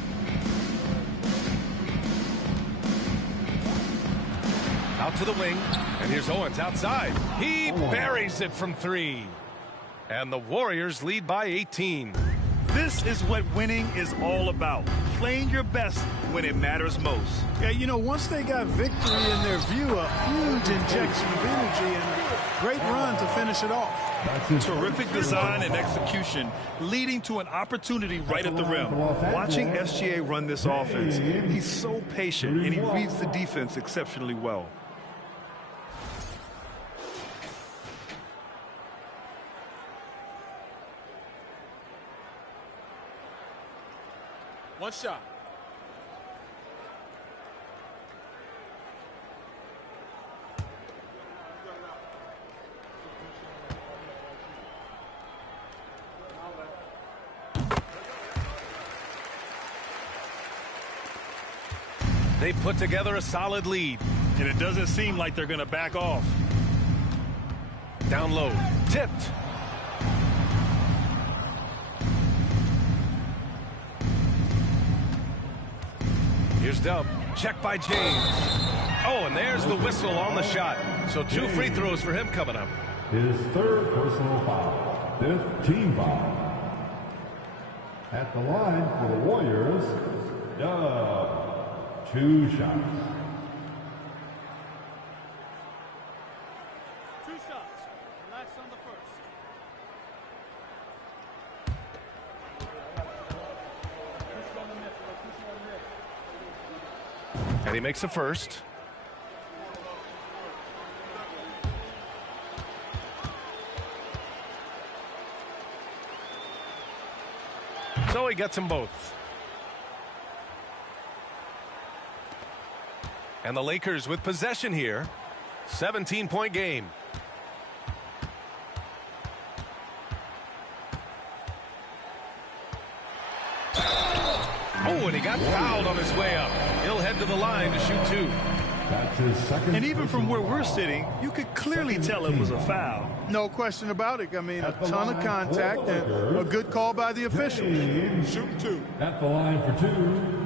Out to the wing, and here's Owens outside. He buries it from 3. And the Warriors lead by 18. This is what winning is all about. Playing your best when it matters most. Yeah, you know, once they got victory in their view, a huge injection of energy and a great run to finish it off. Terrific design and execution, leading to an opportunity right at the rim. Watching SGA run this offense, he's so patient, and he reads the defense exceptionally well. One shot. They put together a solid lead. And it doesn't seem like they're going to back off. Down low. Tipped. Here's Dub. Check by James. Oh, and there's the whistle on the shot. So 2 free throws for him coming up. His third personal foul. Fifth team foul. At the line for the Warriors, Dub. 2 shots. 2 shots. Relax on the first. And he makes a first. So he gets them both. And the Lakers with possession here. 17-point game. Oh, and he got fouled on his way up. He'll head to the line to shoot 2. That's his second. And even from where we're sitting, you could clearly tell it was a foul. No question about it. I mean, a ton of contact and a good call by the officials. Shooting 2. At the line for 2.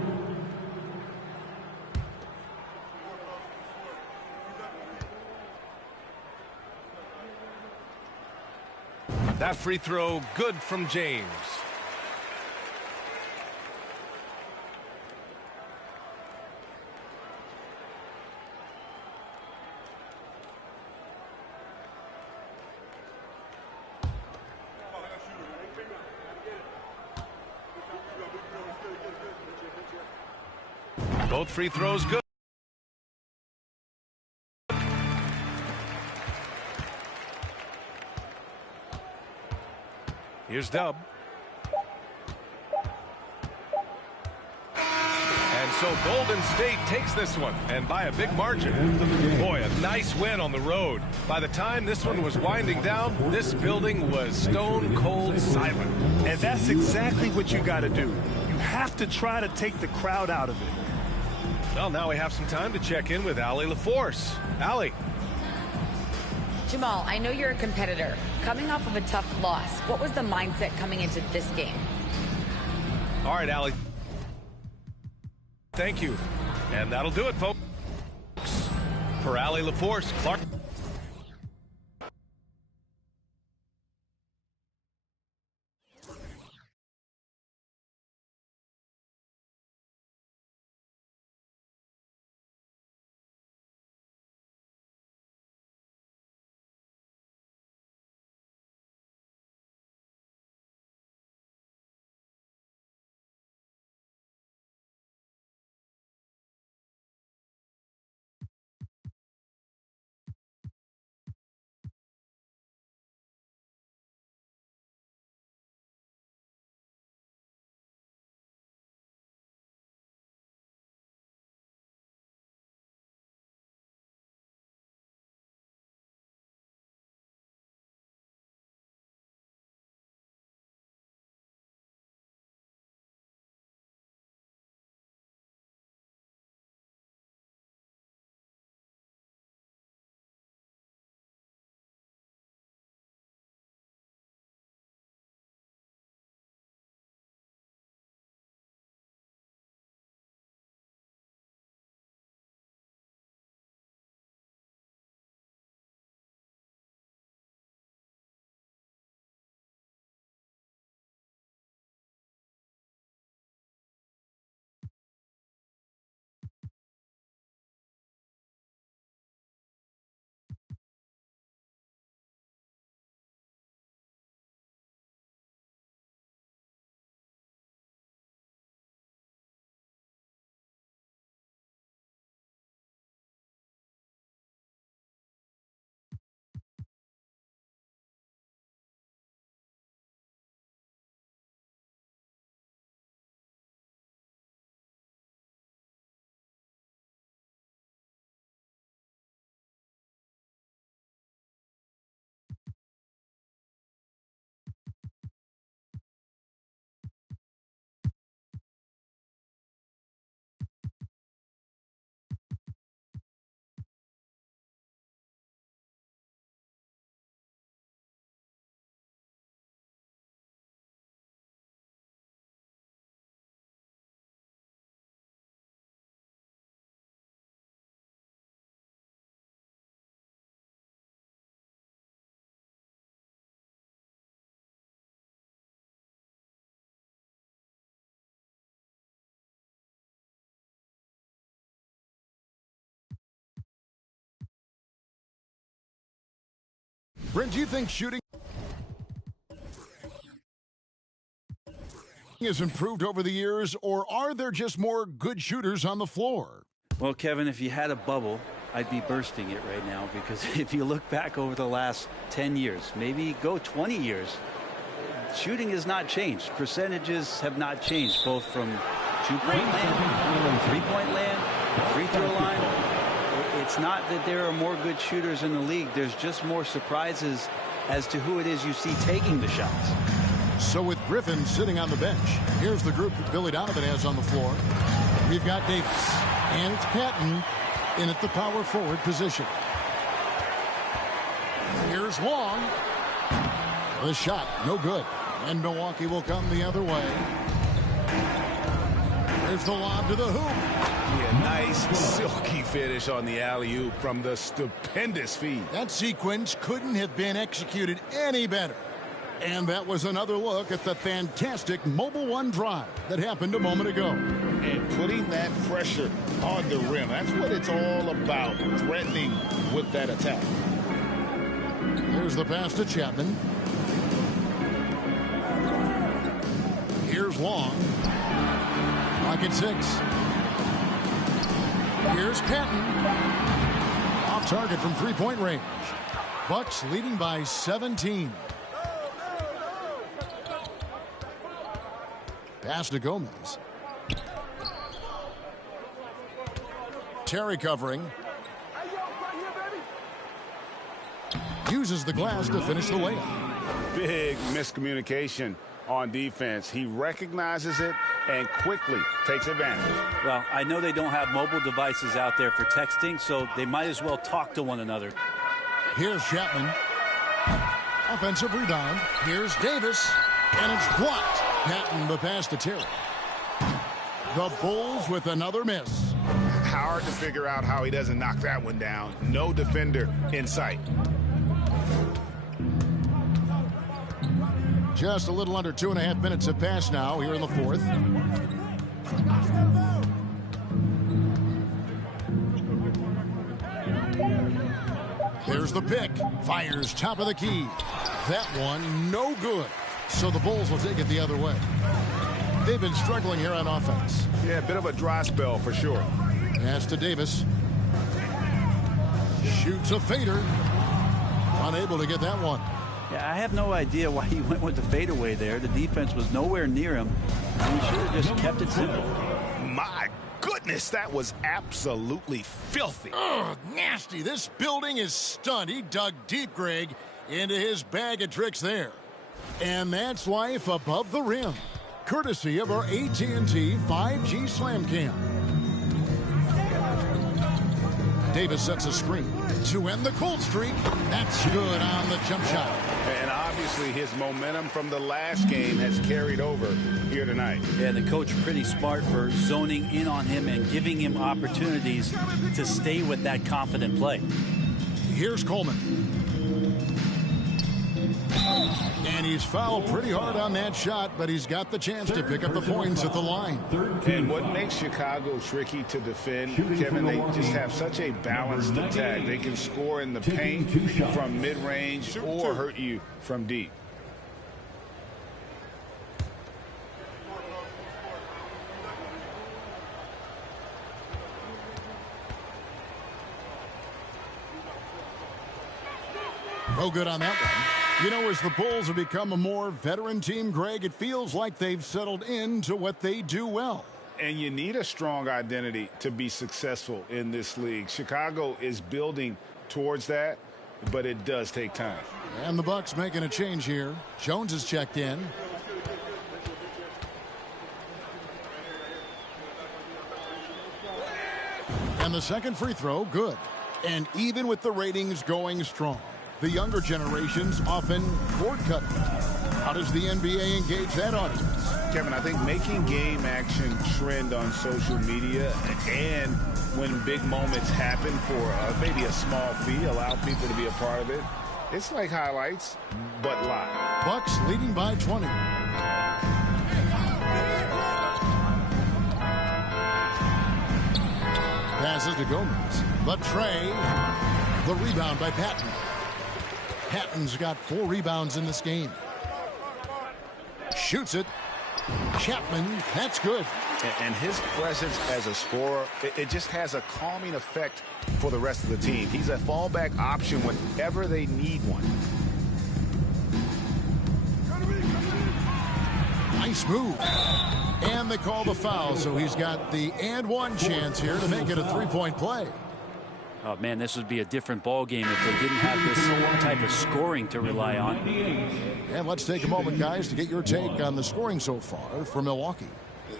That free throw good from James. Both free throws good. Here's Dub. And so Golden State takes this one, and by a big margin. Boy, a nice win on the road. By the time this one was winding down, this building was stone cold silent. And that's exactly what you got to do. You have to try to take the crowd out of it. Well, now we have some time to check in with Allie LaForce. Allie. Jamal, I know you're a competitor. Coming off of a tough loss, what was the mindset coming into this game? All right, Allie. Thank you. And that'll do it, folks. For Allie LaForce, Clark. Brent, do you think shooting has improved over the years, or are there just more good shooters on the floor? Well, Kevin, if you had a bubble, I'd be bursting it right now, because if you look back over the last 10 years, maybe go 20 years, shooting has not changed. Percentages have not changed, both from two-point land, three-point land, free throw line. It's not that there are more good shooters in the league. There's just more surprises as to who it is you see taking the shots. So with Griffin sitting on the bench, here's the group that Billy Donovan has on the floor. We've got Davis, and it's Patton in at the power forward position. Here's Long. The shot, no good. And Milwaukee will come the other way. There's the lob to the hoop. Yeah, nice silky finish on the alley-oop from the stupendous feed. That sequence couldn't have been executed any better. And that was another look at the fantastic Mobile One drive that happened a moment ago. And putting that pressure on the rim. That's what it's all about, threatening with that attack. Here's the pass to Chapman. Here's Long. Clock at 6. Here's Patton. Off target from three-point range. Bucks leading by 17. Pass to Gomez. Terry covering. Uses the glass to finish the layup. Big miscommunication on defense. He recognizes it and quickly takes advantage. Well, I know they don't have mobile devices out there for texting, so they might as well talk to one another. Here's Chapman. Offensive rebound. Here's Davis. And it's blocked. Patton the pass to Terry. The Bulls with another miss. Hard to figure out how he doesn't knock that one down. No defender in sight. Just a little under 2.5 minutes have passed now here in the fourth. There's the pick. Fires top of the key. That one no good. So the Bulls will take it the other way. They've been struggling here on offense. Yeah, a bit of a dry spell for sure. Pass to Davis. Shoots a fader. Unable to get that one. Yeah, I have no idea why he went with the fadeaway there. The defense was nowhere near him. And he should have just kept it simple. My goodness, that was absolutely filthy. Ugh, nasty. This building is stunned. He dug deep, Greg, into his bag of tricks there. And that's life above the rim, courtesy of our AT&T 5G Slam Cam. Davis sets a screen to end the cold streak. That's good on the jump shot. And obviously his momentum from the last game has carried over here tonight. Yeah, the coach pretty smart for zoning in on him and giving him opportunities to stay with that confident play. Here's Coleman. And he's fouled pretty hard on that shot, but he's got the chance to pick up the points at the line. And what makes Chicago tricky to defend, Kevin, they just have such a balanced attack. They can score in the paint from mid-range or hurt you from deep. No good on that one. You know, as the Bulls have become a more veteran team, Greg, it feels like they've settled into what they do well. And you need a strong identity to be successful in this league. Chicago is building towards that, but it does take time. And the Bucks making a change here. Jones is checked in. And the second free throw, good. And even with the ratings going strong, the younger generations often cord cut. How does the NBA engage that audience? Kevin, I think making game action trend on social media, and when big moments happen for maybe a small fee, allow people to be a part of it. It's like highlights, but live. Bucks leading by 20. Passes to Gomez. But Trey, the rebound by Patton. Patton's got 4 rebounds in this game. Shoots it. Chapman, that's good. And his presence as a scorer, it just has a calming effect for the rest of the team. He's a fallback option whenever they need one. Nice move. And they call the foul, so he's got the and one chance here to make it a 3-point play. Oh, man, this would be a different ball game if they didn't have this type of scoring to rely on. And let's take a moment, guys, to get your take on the scoring so far for Milwaukee.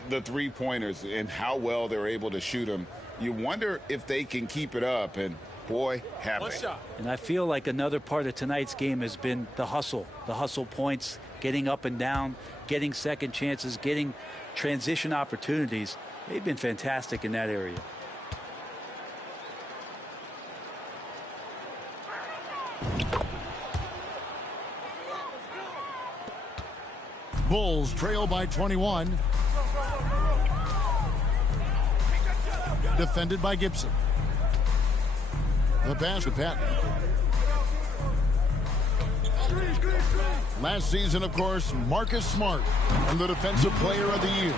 The three-pointers and how well they're able to shoot them. You wonder if they can keep it up, and boy, have they. And I feel like another part of tonight's game has been the hustle points, getting up and down, getting second chances, getting transition opportunities. They've been fantastic in that area. Bulls trail by 21. Defended by Gibson. The pass to Patton. Last season, of course, Marcus Smart won the Defensive Player of the Year.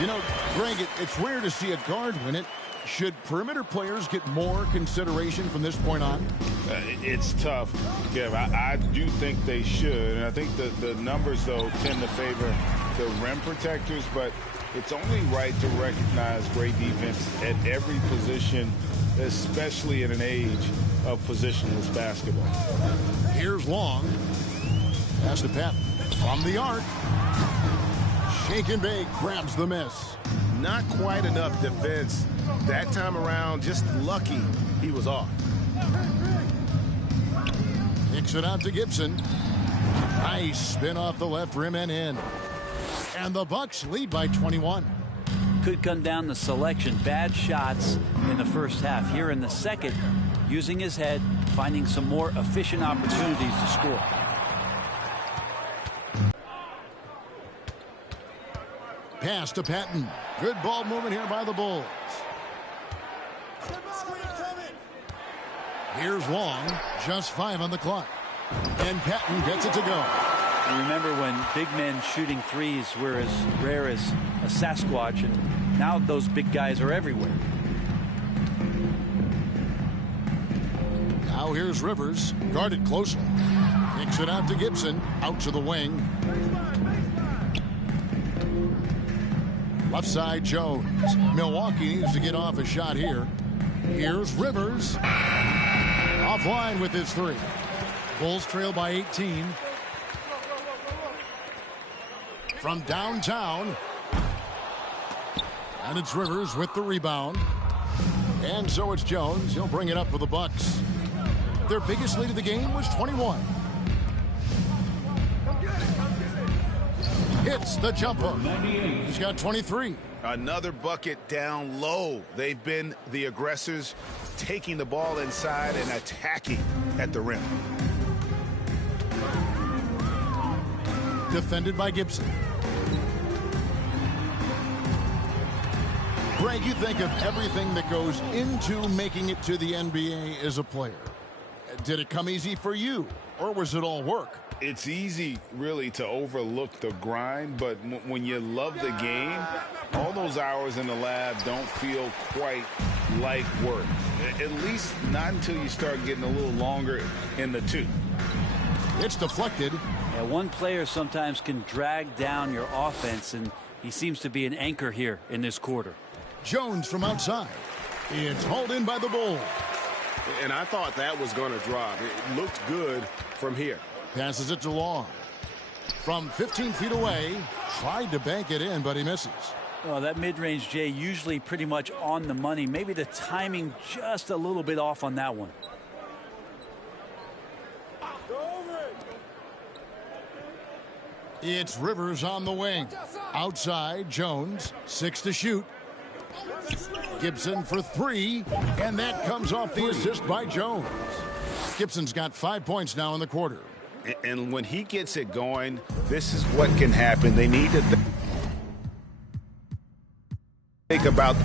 You know, Greg, it's rare to see a guard win it. Should perimeter players get more consideration from this point on? It's tough, Kev. I do think they should. And I think the numbers, though, tend to favor the rim protectors. But it's only right to recognize great defense at every position, especially in an age of positionless basketball. Here's Long. Pass to Patton. From the arc. Shake and bake, grabs the miss. Not quite enough defense that time around. Just lucky he was off. Kicks it out to Gibson. Nice spin off the left rim and in. And the Bucks lead by 21. Could come down to selection. Bad shots in the first half. Here in the second, using his head, finding some more efficient opportunities to score. Pass to Patton. Good ball movement here by the Bulls. Here's Long. Just 5 on the clock. And Patton gets it to go. You remember when big men shooting threes were as rare as a Sasquatch, and now those big guys are everywhere. Now here's Rivers. Guarded closely. Kicks it out to Gibson. Out to the wing. Left side, Jones. Milwaukee needs to get off a shot here. Here's Rivers. Offline with his 3. Bulls trail by 18. From downtown. And it's Rivers with the rebound. And so it's Jones. He'll bring it up for the Bucks. Their biggest lead of the game was 21. Hits the jumper. He's got 23. Another bucket down low. They've been the aggressors, taking the ball inside and attacking at the rim. Defended by Gibson. Greg, you think of everything that goes into making it to the NBA as a player. Did it come easy for you, or was it all work? It's easy, really, to overlook the grind, but when you love the game, all those hours in the lab don't feel quite like work. At least not until you start getting a little longer in the tooth. It's deflected. Yeah, one player sometimes can drag down your offense, and he seems to be an anchor here in this quarter. Jones from outside. It's hauled in by the Bulls. And I thought that was going to drop. It looked good from here. Passes it to Long. From 15 feet away, tried to bank it in, but he misses. Well, that mid-range, Jay, usually pretty much on the money. Maybe the timing just a little bit off on that one. It's Rivers on the wing. Outside, Jones, 6 to shoot. Gibson for 3, and that comes off the assist by Jones. Gibson's got 5 points now in the quarter. And when he gets it going, this is what can happen. They need to think about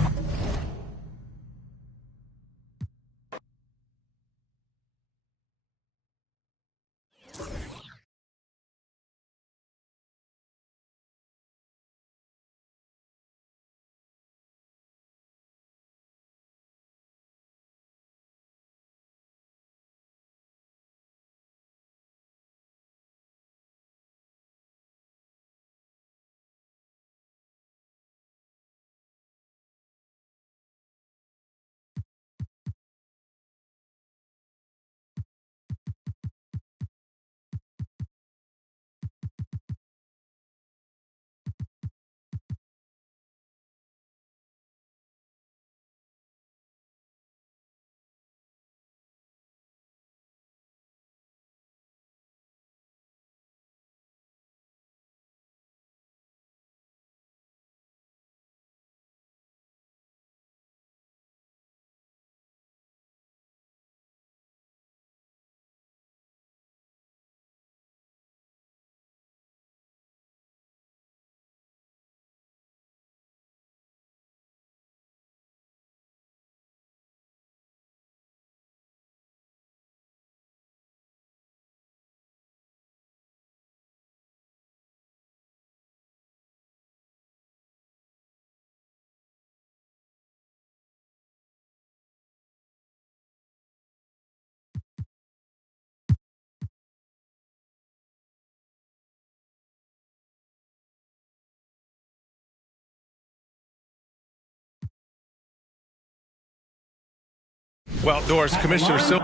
Well, Doris, Commissioner Silver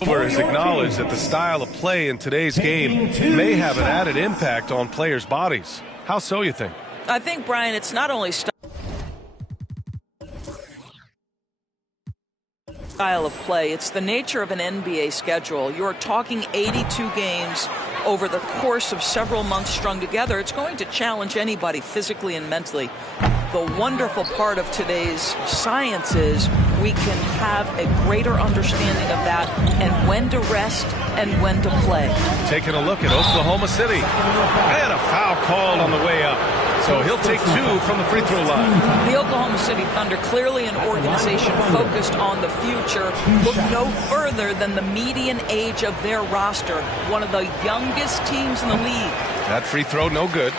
has acknowledged that the style of play in today's game may have an added impact on players' bodies. How so, you think? I think, Brian, it's not only style of play, it's the nature of an NBA schedule. You're talking 82 games over the course of several months strung together. It's going to challenge anybody physically and mentally. The wonderful part of today's science is we can have a greater understanding of that and when to rest and when to play. Taking a look at Oklahoma City. And a foul called on the way up. So he'll take 2 from the free throw line. The Oklahoma City Thunder, clearly an organization focused on the future, look no further than the median age of their roster, one of the youngest teams in the league. That free throw, no good.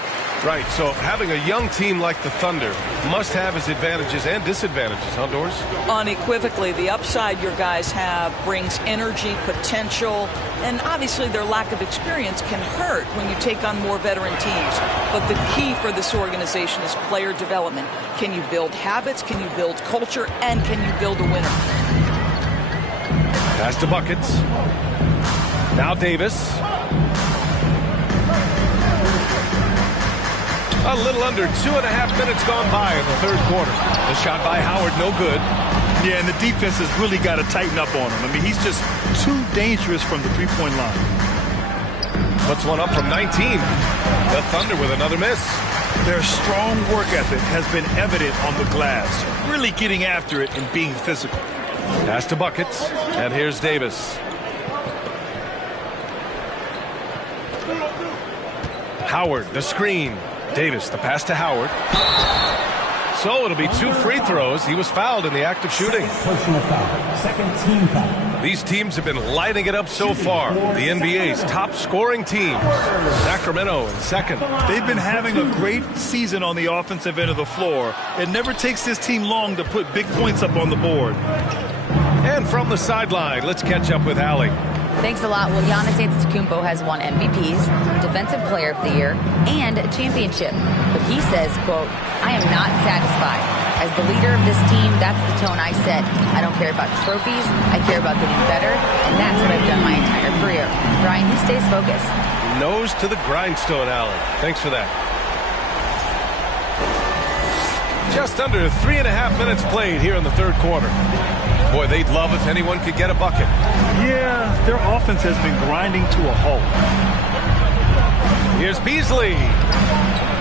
Right, so having a young team like the Thunder must have its advantages and disadvantages, huh, Doris? Unequivocally, the upside your guys have brings energy, potential, and obviously their lack of experience can hurt when you take on more veteran teams. But the key for this organization is player development. Can you build habits? Can you build culture? And can you build a winner? Pass to buckets. Now Davis. A little under 2.5 minutes gone by in the third quarter. The shot by Howard, no good. Yeah, and the defense has really got to tighten up on him. I mean, he's just too dangerous from the three-point line. Puts one up from 19. The Thunder with another miss. Their strong work ethic has been evident on the glass, really getting after it and being physical. Pass to buckets, and here's Davis. Howard, the screen. Davis, the pass to Howard. So it'll be 2 free throws. He was fouled in the act of shooting. Personal foul. Second team foul. These teams have been lighting it up so far. The NBA's top scoring teams. Sacramento in second. They've been having a great season on the offensive end of the floor. It never takes this team long to put big points up on the board. And from the sideline, let's catch up with Allie. Thanks a lot. Well, Giannis Antetokounmpo has won MVPs, Defensive Player of the Year, and a championship. But he says, quote, I am not satisfied. As the leader of this team, that's the tone I set. I don't care about trophies. I care about getting better, and that's what I've done my entire career. Brian, he stays focused. Nose to the grindstone, Allie. Thanks for that. Just under 3.5 minutes played here in the third quarter. Boy, they'd love if anyone could get a bucket. Yeah, their offense has been grinding to a halt. Here's Beasley.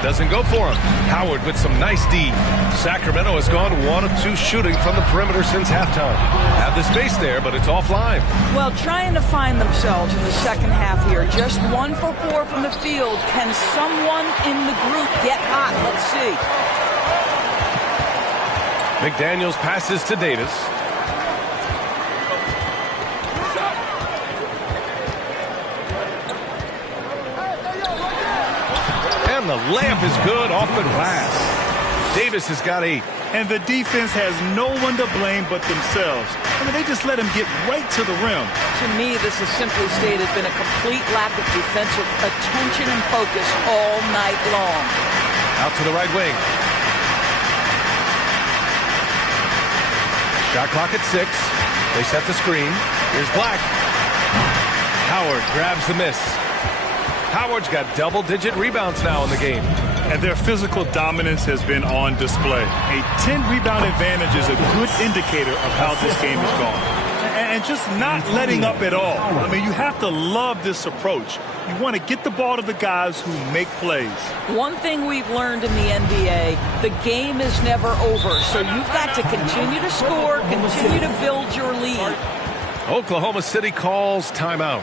Doesn't go for him. Howard with some nice D. Sacramento has gone 1 of 2 shooting from the perimeter since halftime. Have the space there, but it's offline. Well, trying to find themselves in the second half here. Just 1 for 4 from the field. Can someone in the group get hot? Let's see. McDaniels passes to Davis. And the layup is good off the glass. Davis has got 8. And the defense has no one to blame but themselves. I mean, they just let him get right to the rim. To me, this has simply stated been a complete lack of defensive attention and focus all night long. Out to the right wing. Shot clock at 6. They set the screen. Here's Black. Howard grabs the miss. Howard's got double-digit rebounds now in the game. And their physical dominance has been on display. A 10-rebound advantage is a good indicator of how this game has gone. And just not letting up at all. I mean, you have to love this approach. You want to get the ball to the guys who make plays. One thing we've learned in the NBA, the game is never over. So you've got to continue to score, continue to build your lead. Oklahoma City calls timeout.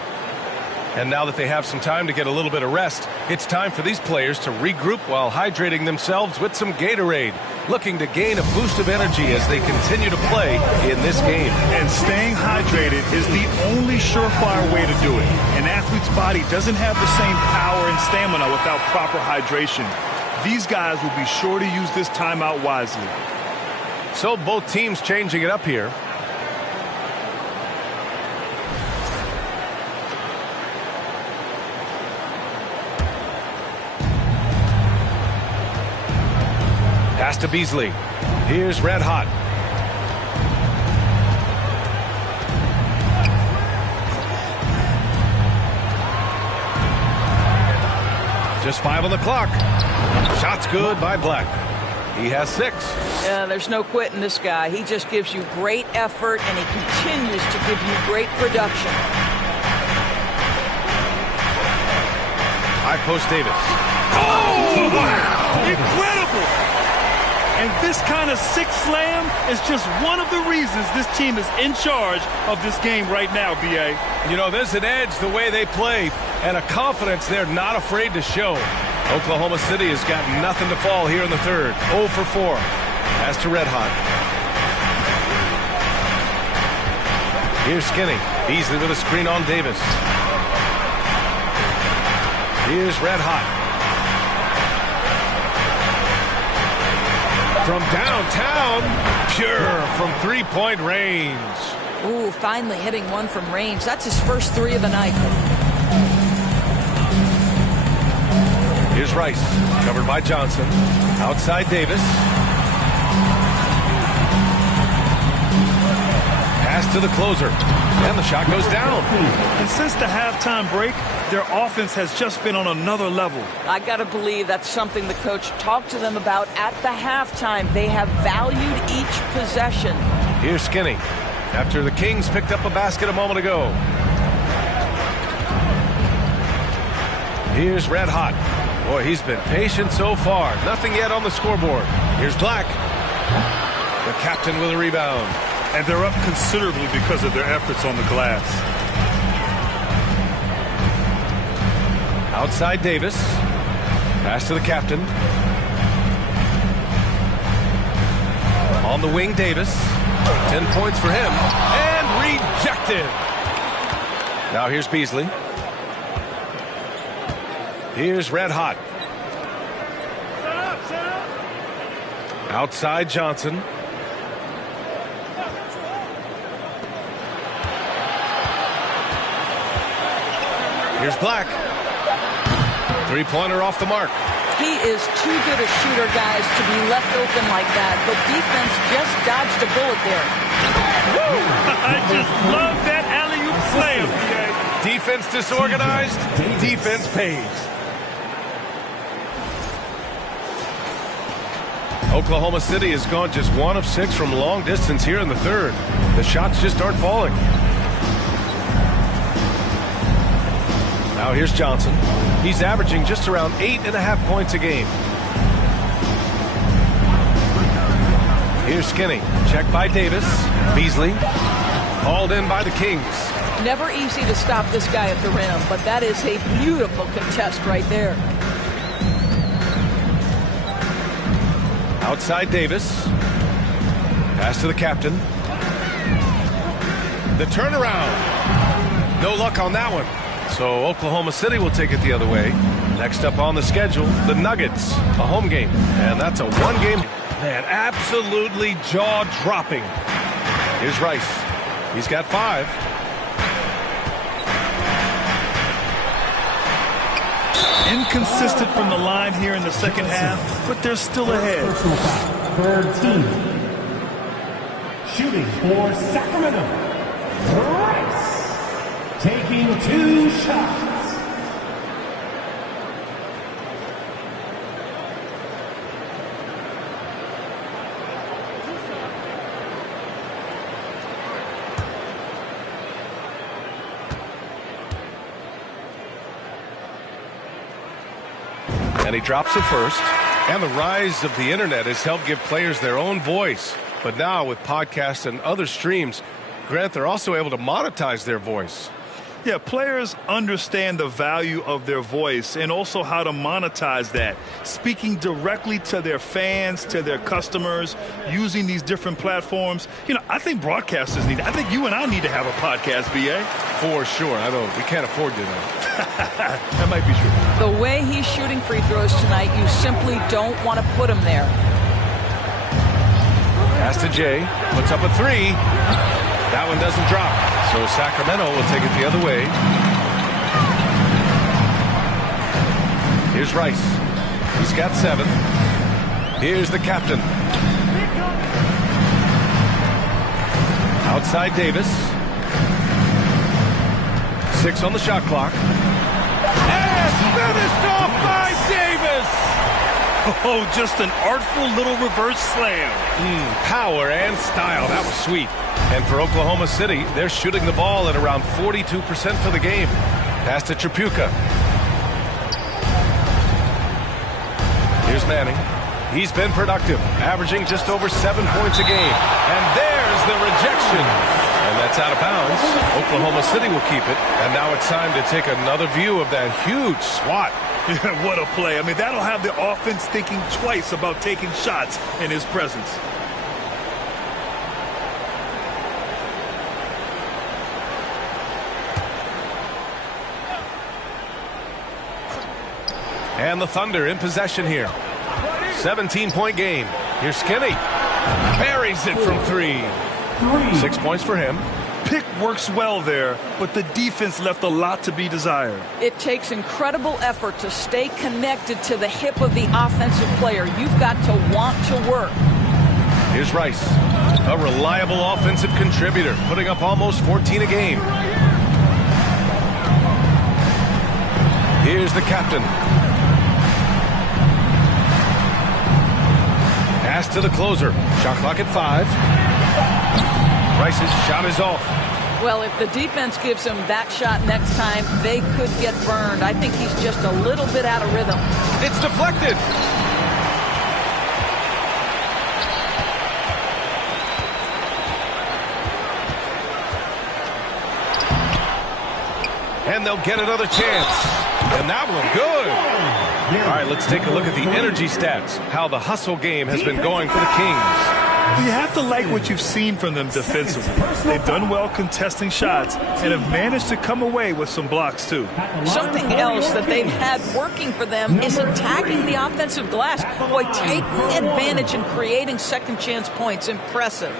And now that they have some time to get a little bit of rest, it's time for these players to regroup while hydrating themselves with some Gatorade, looking to gain a boost of energy as they continue to play in this game. And staying hydrated is the only surefire way to do it. An athlete's body doesn't have the same power and stamina without proper hydration. These guys will be sure to use this timeout wisely. So both teams changing it up here. Pass to Beasley. Here's Red Hot. Just 5 on the clock. Shot's good by Black. He has 6. Yeah, there's no quitting this guy. He just gives you great effort, and he continues to give you great production. High post Davis. Oh, wow. Incredible. And this kind of six slam is just one of the reasons this team is in charge of this game right now, B.A. You know, there's an edge the way they play and a confidence they're not afraid to show. Oklahoma City has got nothing to fall here in the third. 0 for 4. Pass to Red Hot. Here's Skinny. Beasley with a screen on Davis. Here's Red Hot. From downtown, pure from three-point range. Ooh, finally hitting one from range. That's his first 3 of the night. Here's Rice, covered by Johnson. Outside Davis. Pass to the closer. And the shot goes down. And since the halftime break, their offense has just been on another level. I got to believe that's something the coach talked to them about at the halftime. They have valued each possession. Here's Skinny. After the Kings picked up a basket a moment ago. Here's Red Hot. Boy, he's been patient so far. Nothing yet on the scoreboard. Here's Black. The captain with a rebound. And they're up considerably because of their efforts on the glass. Outside Davis. Pass to the captain. On the wing, Davis. 10 points for him. And rejected. Now here's Beasley. Here's Red Hot. Outside Johnson. Here's Black. Three-pointer off the mark. He is too good a shooter, guys, to be left open like that. The defense just dodged a bullet there. I just love that alley-oop slam. Defense disorganized. Defense pays. Oklahoma City has gone just 1 of 6 from long distance here in the third. The shots just aren't falling. Now here's Johnson. He's averaging just around 8.5 points a game. Here's Skinny. Checked by Davis. Beasley. Hauled in by the Kings. Never easy to stop this guy at the rim, but that is a beautiful contest right there. Outside Davis. Pass to the captain. The turnaround. No luck on that one. So Oklahoma City will take it the other way. Next up on the schedule, the Nuggets, a home game. And that's a one-game. Man, absolutely jaw-dropping. Here's Rice. He's got 5. Inconsistent from the line here in the second half, but they're still ahead. Third team. Shooting for Sacramento. Rice. Taking 2 shots. And he drops it first. And the rise of the internet has helped give players their own voice. But now with podcasts and other streams, Grant, they're also able to monetize their voice. Yeah, players understand the value of their voice and also how to monetize that. Speaking directly to their fans, to their customers, using these different platforms. You know, I think broadcasters need it. I think you and I need to have a podcast, B.A. For sure. I know. We can't afford to, though. That might be true. The way he's shooting free throws tonight, you simply don't want to put him there. Pass to Jay. Puts up a 3. That one doesn't drop. So Sacramento will take it the other way. Here's Rice. He's got 7. Here's the captain. Outside Davis. 6 on the shot clock. And finished off by Oh, just an artful little reverse slam. Power and style. That was sweet. And for Oklahoma City, they're shooting the ball at around 42% for the game. Pass to Tripucka. Here's Manning. He's been productive, averaging just over 7 points a game. And there's the rejection. And that's out of bounds. Oklahoma City will keep it. And now it's time to take another view of that huge swat. What a play. I mean, that'll have the offense thinking twice about taking shots in his presence. And the Thunder in possession here. 17-point game. Here's Skinny. Buries it from 3. 6 points for him. Pick works well there, but the defense left a lot to be desired. It takes incredible effort to stay connected to the hip of the offensive player. You've got to want to work. Here's Rice, a reliable offensive contributor, putting up almost 14 a game. Here's the captain. Pass to the closer. Shot clock at 5. Rice's shot is off. Well, if the defense gives him that shot next time, they could get burned. I think he's just a little bit out of rhythm. It's deflected. And they'll get another chance. And that one, good. All right, let's take a look at the energy stats, how the hustle game has been going for the Kings. You have to like what you've seen from them defensively. They've done well contesting shots and have managed to come away with some blocks, too. Something else that they've had working for them is attacking the offensive glass. Boy, taking advantage and creating second chance points. Impressive.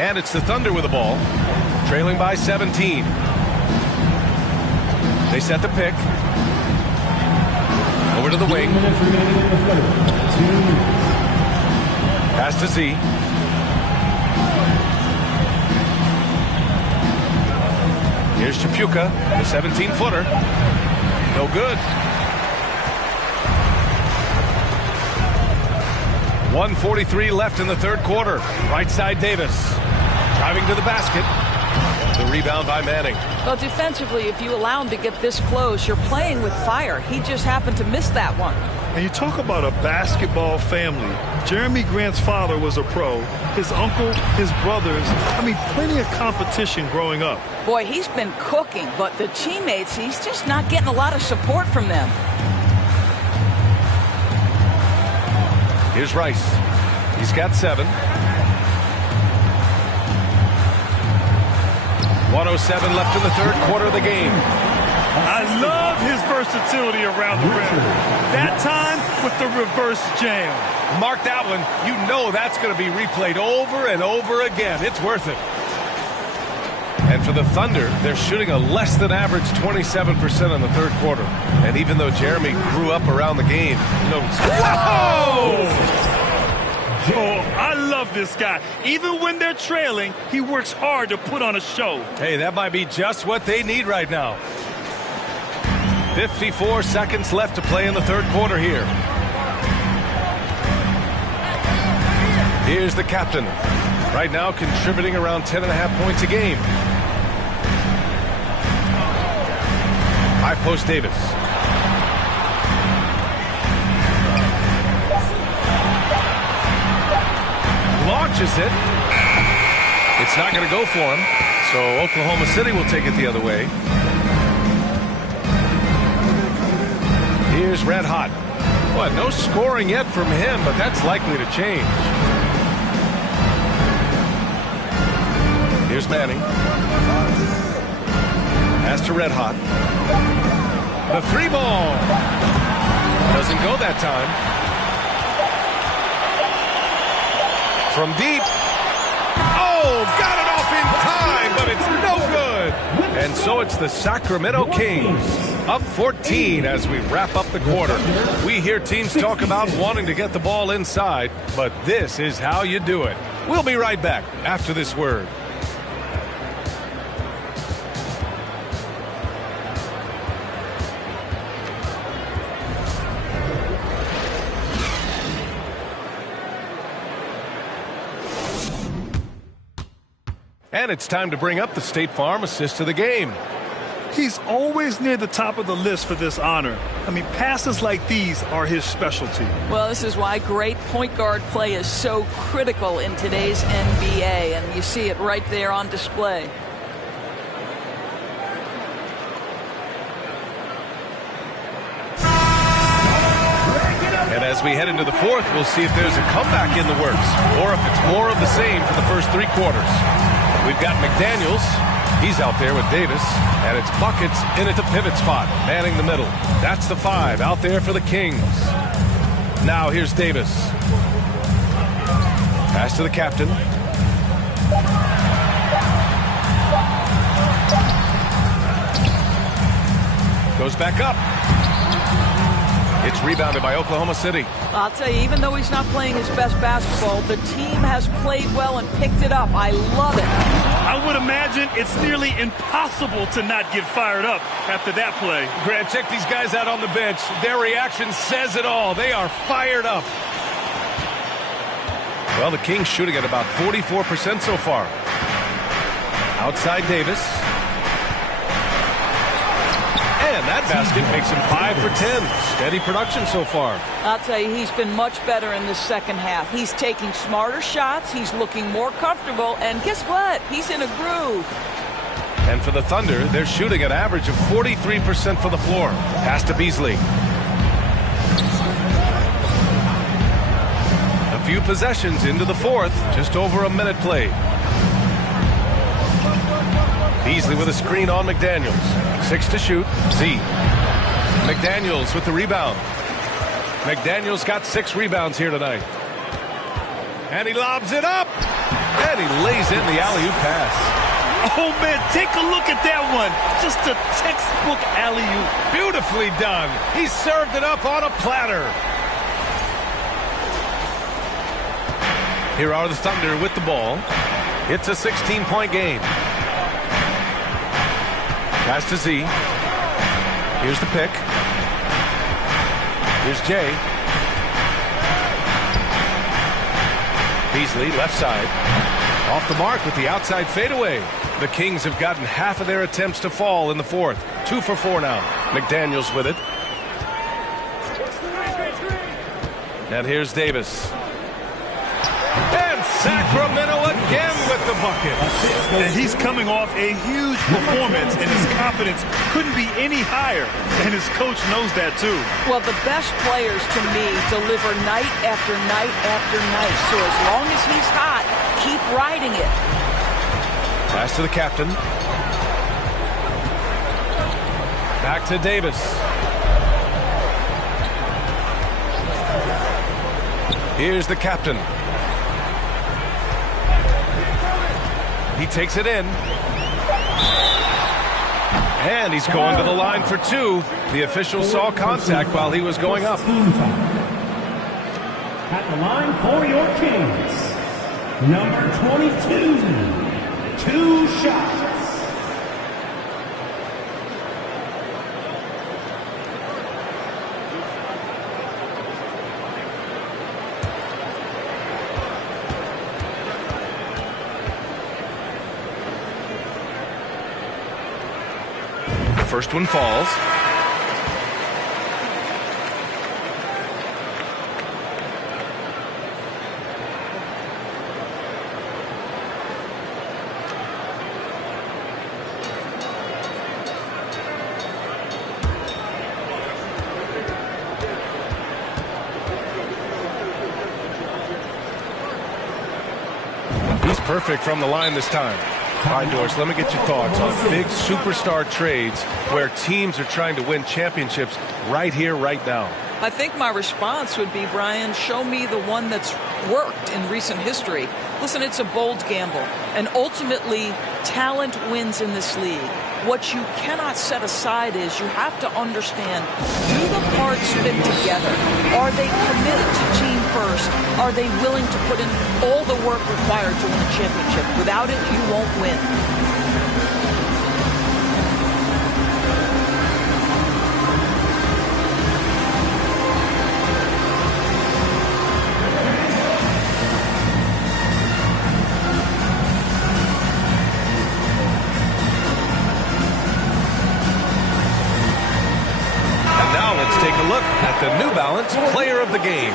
And it's the Thunder with the ball, trailing by 17. They set the pick. Over to the wing. Pass to Z. Here's Tripucka, the 17-footer. No good. 1:43 left in the third quarter. Right side Davis. Driving to the basket. The rebound by Manning. Well, defensively, if you allow him to get this close, you're playing with fire. He just happened to miss that one. And you talk about a basketball family. Jeremy Grant's father was a pro. His uncle, his brothers. I mean, plenty of competition growing up. Boy, he's been cooking, but the teammates, he's just not getting a lot of support from them. Here's Rice. He's got 7. 1:07 left in the third quarter of the game. I love his versatility around the rim. That time with the reverse jam. Mark that one. You know that's going to be replayed over and over again. It's worth it. And for the Thunder, they're shooting a less than average 27% in the third quarter. And even though Jeremy grew up around the game, you know, whoa! Oh, I love this guy. Even when they're trailing, he works hard to put on a show. Hey, that might be just what they need right now. 54 seconds left to play in the third quarter here. Here's the captain. Right now contributing around 10.5 points a game. High post Davis. Launches it. It's not going to go for him. So Oklahoma City will take it the other way. Here's Red Hot. What? No scoring yet from him, but that's likely to change. Here's Manning. Pass to Red Hot. The 3-ball. Doesn't go that time. From deep. Oh, got it off in time, but it's no good. And so it's the Sacramento Kings Up 14 as we wrap up the quarter. We hear teams talk about wanting to get the ball inside, but this is how you do it. We'll be right back after this word. And it's time to bring up the State Farm assist of the game. He's always near the top of the list for this honor. I mean, passes like these are his specialty. Well, this is why great point guard play is so critical in today's NBA, and you see it right there on display. And as we head into the fourth, we'll see if there's a comeback in the works or if it's more of the same for the first three quarters. We've got McDaniels. He's out there with Davis, and it's Buckets in at the pivot spot, manning the middle. That's the 5 out there for the Kings. Now here's Davis. Pass to the captain. Goes back up. It's rebounded by Oklahoma City. I'll tell you, even though he's not playing his best basketball, the team has played well and picked it up. I love it. I would imagine it's nearly impossible to not get fired up after that play. Grant, check these guys out on the bench. Their reaction says it all. They are fired up. Well, the Kings shooting at about 44% so far. Outside Davis. And that basket makes him 5 for 10. Steady production so far. I'll tell you, he's been much better in the second half. He's taking smarter shots. He's looking more comfortable. And guess what? He's in a groove. And for the Thunder, they're shooting an average of 43% for the floor. Pass to Beasley. A few possessions into the fourth. Just over a minute played. Beasley with a screen on McDaniels. 6 to shoot. Z. McDaniels with the rebound. McDaniels got 6 rebounds here tonight. And he lobs it up. And he lays in the alley-oop pass. Oh, man, take a look at that one. Just a textbook alley-oop. Beautifully done. He served it up on a platter. Here are the Thunder with the ball. It's a 16-point game. Pass to Z. Here's the pick. Here's Jay. Beasley, left side. Off the mark with the outside fadeaway. The Kings have gotten half of their attempts to fall in the fourth. 2 for 4 now. McDaniels with it. And here's Davis. And Sacramento again with the bucket. And he's coming off a huge performance, and his confidence couldn't be any higher. And his coach knows that, too. Well, the best players, to me, deliver night after night after night. So as long as he's hot, keep riding it. Pass to the captain. Back to Davis. Here's the captain. He takes it in. And he's going to the line for 2. The official saw contact while he was going up. At the line for your Kings, number 22, 2 shots. First one falls. He's perfect from the line this time. All right, Doris, let me get your thoughts on big superstar trades where teams are trying to win championships right here, right now. I think my response would be, Brian, show me the one that's worked in recent history. Listen, it's a bold gamble, and ultimately talent wins in this league. What you cannot set aside is you have to understand, do the parts fit together? Are they committed to team first? Are they willing to put in all the work required to win a championship? Without it, you won't win. The New Balance Player of the Game.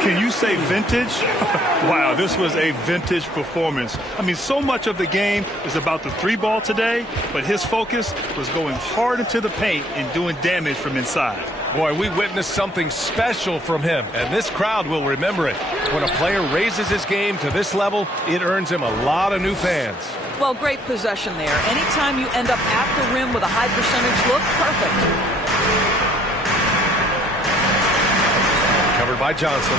Can you say vintage? Wow, this was a vintage performance. I mean, so much of the game is about the 3-ball today, but his focus was going hard into the paint and doing damage from inside. Boy, we witnessed something special from him, and this crowd will remember it. When a player raises his game to this level, it earns him a lot of new fans. Well, great possession there. Anytime you end up at the rim with a high percentage look, perfect. Covered by Johnson.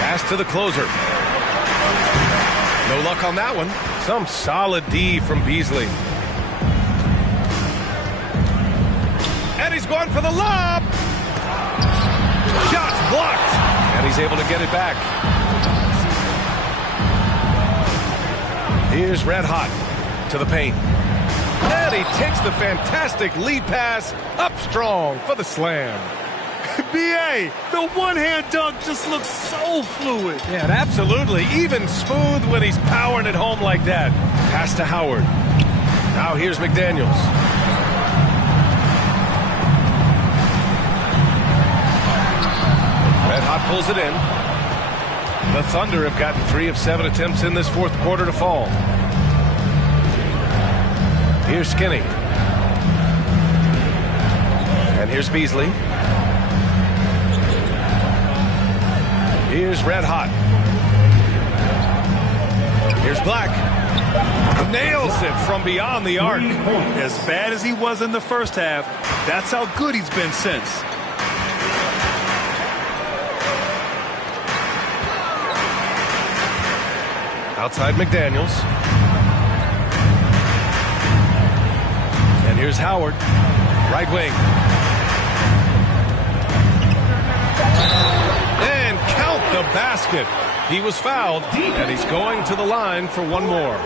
Pass to the closer. No luck on that one. Some solid D from Beasley. And he's going for the lob. Shot's blocked. And he's able to get it back. Here's Red Hot to the paint. And he takes the fantastic lead pass up strong for the slam. B.A., the one-hand dunk just looks so fluid. Yeah, and absolutely. Even smooth when he's powering it home like that. Pass to Howard. Now here's McDaniels. Red Hot pulls it in. The Thunder have gotten 3 of 7 attempts in this fourth quarter to fall. Here's Skinny. And here's Beasley. Here's Red Hot. Here's Black. Nails it from beyond the arc. As bad as he was in the first half, that's how good he's been since. Outside McDaniels. And here's Howard. Right wing. And count the basket. He was fouled, and he's going to the line for one more.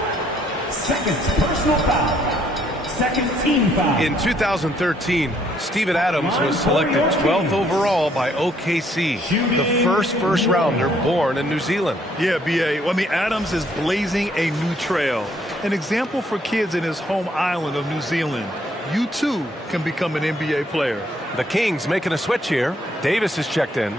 Second personal foul. Second team foul. In 2013, Steven Adams was selected 12th overall by OKC, the first rounder born in New Zealand. Yeah, B.A. I mean, Adams is blazing a new trail. An example for kids in his home island of New Zealand. You, too, can become an NBA player. The Kings making a switch here. Davis is checked in.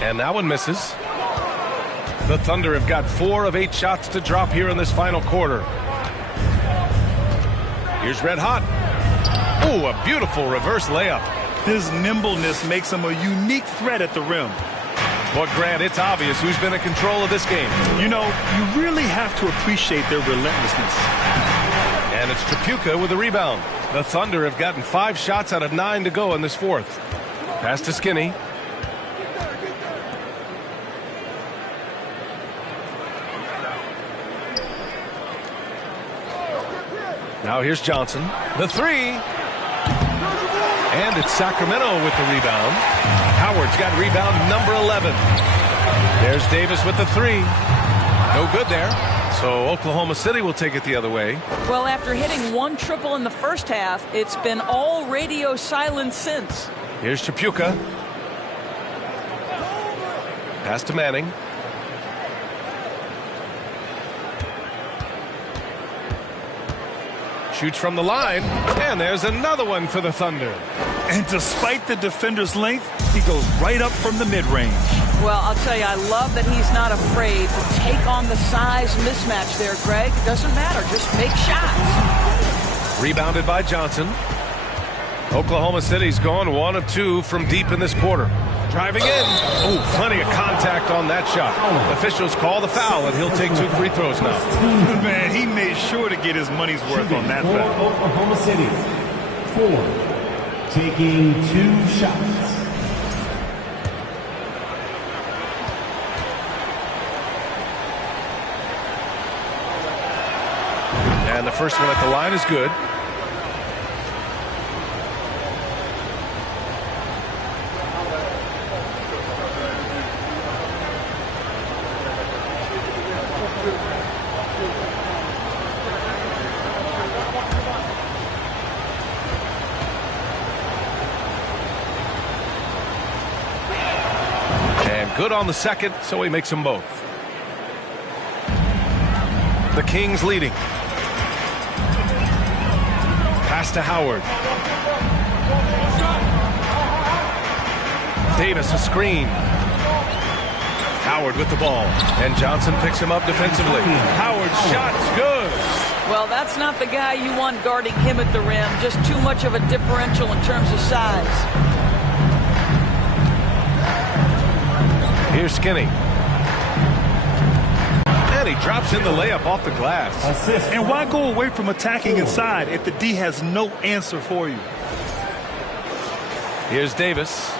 And that one misses. The Thunder have got 4 of 8 shots to drop here in this final quarter. Here's Red Hot. Oh, a beautiful reverse layup. His nimbleness makes him a unique threat at the rim. But Grant, it's obvious who's been in control of this game. You know, you really have to appreciate their relentlessness. And it's Tripucka with the rebound. The Thunder have gotten 5 shots out of 9 to go in this fourth. Pass to Skinny. Now here's Johnson. The 3. And it's Sacramento with the rebound. Howard's got rebound number 11. There's Davis with the 3. No good there. So Oklahoma City will take it the other way. Well, after hitting 1 triple in the first half, it's been all radio silence since. Here's Tripucka. Pass to Manning. Shoots from the line, and there's another one for the Thunder. And despite the defender's length, he goes right up from the mid-range. Well, I'll tell you, I love that he's not afraid to take on the size mismatch there, Greg. It doesn't matter. Just make shots. Rebounded by Johnson. Oklahoma City's gone 1 of 2 from deep in this quarter. Driving in. Oh, plenty of contact on that shot. Officials call the foul, and he'll take 2 free throws now. Man, he made sure to get his money's worth on that for foul. Oklahoma City. 4. Taking 2 shots. And the first one at the line is good. And good on the second, so he makes them both. The Kings leading. Pass to Howard. Davis a screen. Howard with the ball. And Johnson picks him up defensively. Howard's shot's good. Well, that's not the guy you want guarding him at the rim. Just too much of a differential in terms of size. Here's Skinny. And he drops in the layup off the glass. And why go away from attacking inside if the D has no answer for you? Here's Davis.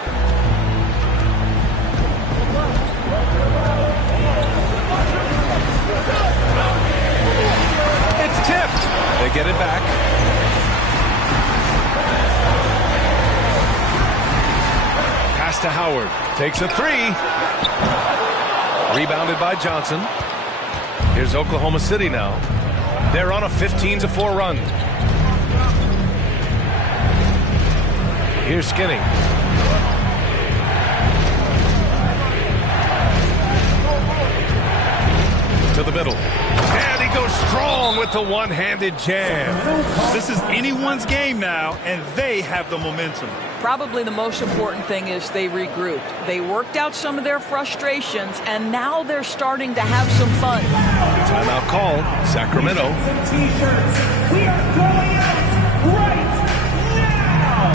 It's tipped. They get it back. Pass to Howard. Takes a 3. Rebounded by Johnson. Here's Oklahoma City now. They're on a 15-4 run. Here's Skinny. To the middle. And he goes strong with the one-handed jam. This is anyone's game now, and they have the momentum. Probably the most important thing is they regrouped. They worked out some of their frustrations, and now they're starting to have some fun. Timeout call, Sacramento. Some T-shirts. We are going out right now.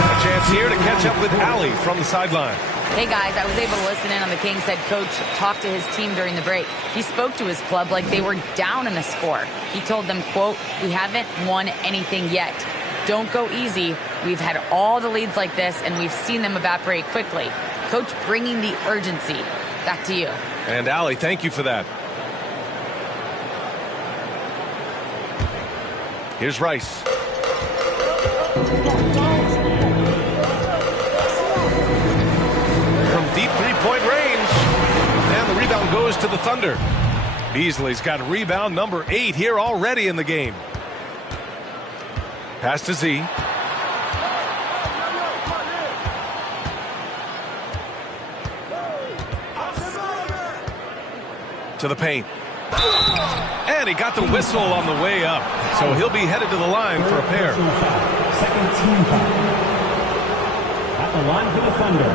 A chance here to catch up with Allie from the sideline. Hey guys, I was able to listen in on the Kings head coach talk to his team during the break. He spoke to his club like they were down in a score. He told them, quote, "We haven't won anything yet. Don't go easy. We've had all the leads like this, and we've seen them evaporate quickly." Coach bringing the urgency. Back to you. And Allie, thank you for that. Here's Rice. From deep three-point range. And the rebound goes to the Thunder. Beasley's got rebound number 8 here already in the game. Pass to Z. To the paint. And he got the whistle on the way up. So he'll be headed to the line for a pair. Second team foul. At the line for the Thunder.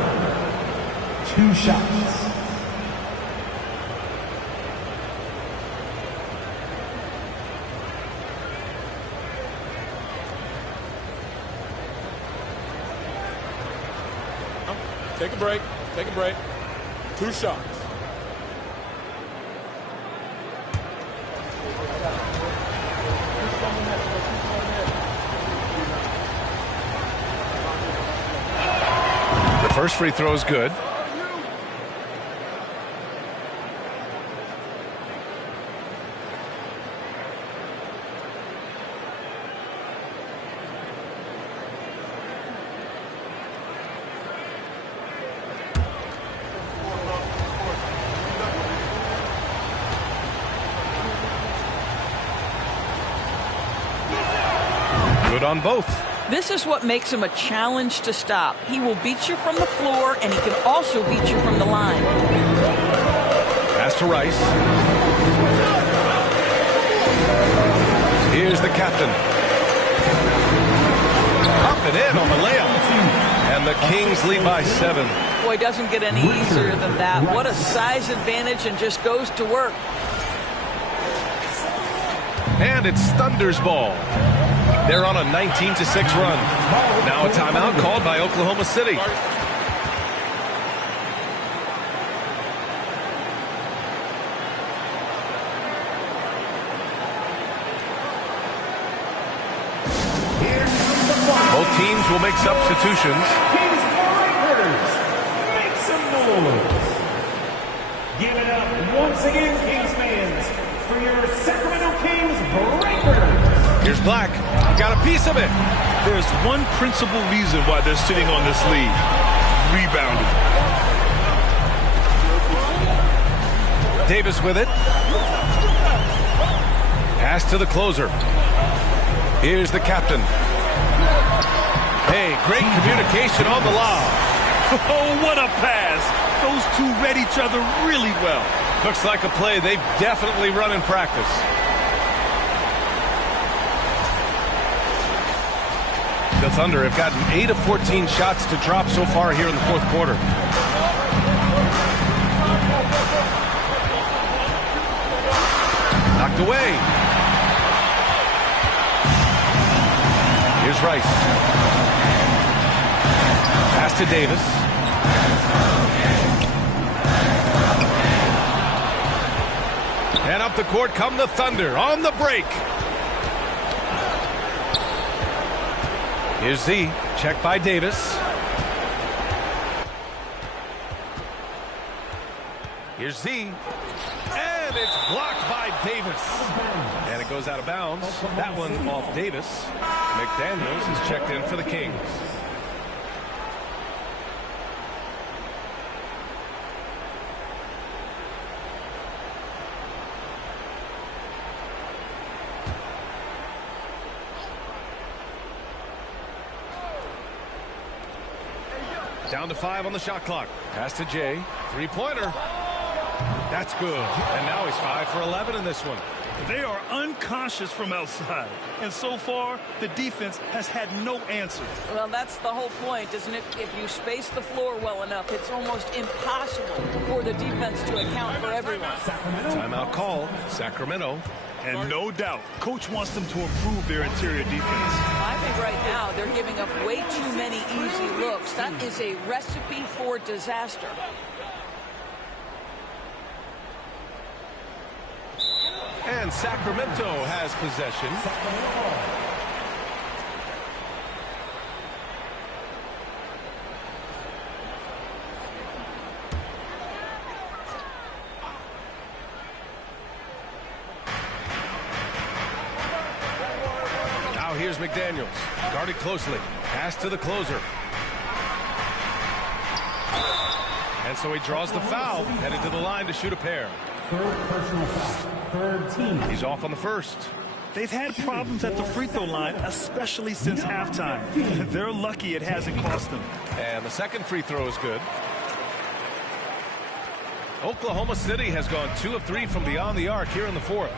2 shots. Take a break. Take a break. 2 shots. The first free throw is good. Good on both. This is what makes him a challenge to stop. He will beat you from the floor, and he can also beat you from the line. Pass to Rice. Here's the captain. Up and in on the layup. And the Kings lead by 7. Boy, it doesn't get any easier than that. What a size advantage, and just goes to work. And it's Thunder's ball. They're on a 19-6 run. Now a timeout called by Oklahoma City. Both teams will make substitutions. Kings Breakers, make some noise. Give it up once again, Kings fans, for your Sacramento Kings Breakers. Here's Black. Got a piece of it. There's one principal reason why they're sitting on this lead. Rebounding. Davis with it. Pass to the closer. Here's the captain. Hey, great communication on the lob. Oh, what a pass. Those two read each other really well. Looks like a play they've definitely run in practice. The Thunder have gotten 8 of 14 shots to drop so far here in the fourth quarter. Knocked away. Here's Rice. Pass to Davis. And up the court come the Thunder on the break. Here's Z. Check by Davis. Here's Z. And it's blocked by Davis. And it goes out of bounds. That one off Davis. McDaniels is checked in for the Kings. Down to 5 on the shot clock. Pass to Jay. Three-pointer. That's good. And now he's 5 for 11 in this one. They are unconscious from outside. And so far, the defense has had no answer. Well, that's the whole point, isn't it? If you space the floor well enough, it's almost impossible for the defense to account for everyone. Timeout call, Sacramento. And no doubt, Coach wants them to improve their interior defense. I think right now they're giving up way too many easy looks. That is a recipe for disaster. And Sacramento has possession. Now here's McDaniels. Guarded closely. Pass to the closer. And so he draws the foul. Headed to the line to shoot a pair. Third personal foul. Third team. He's off on the first. They've had problems at the free throw line, especially since halftime. They're lucky it hasn't cost them. And the second free throw is good. Oklahoma City has gone 2 of 3 from beyond the arc here in the fourth.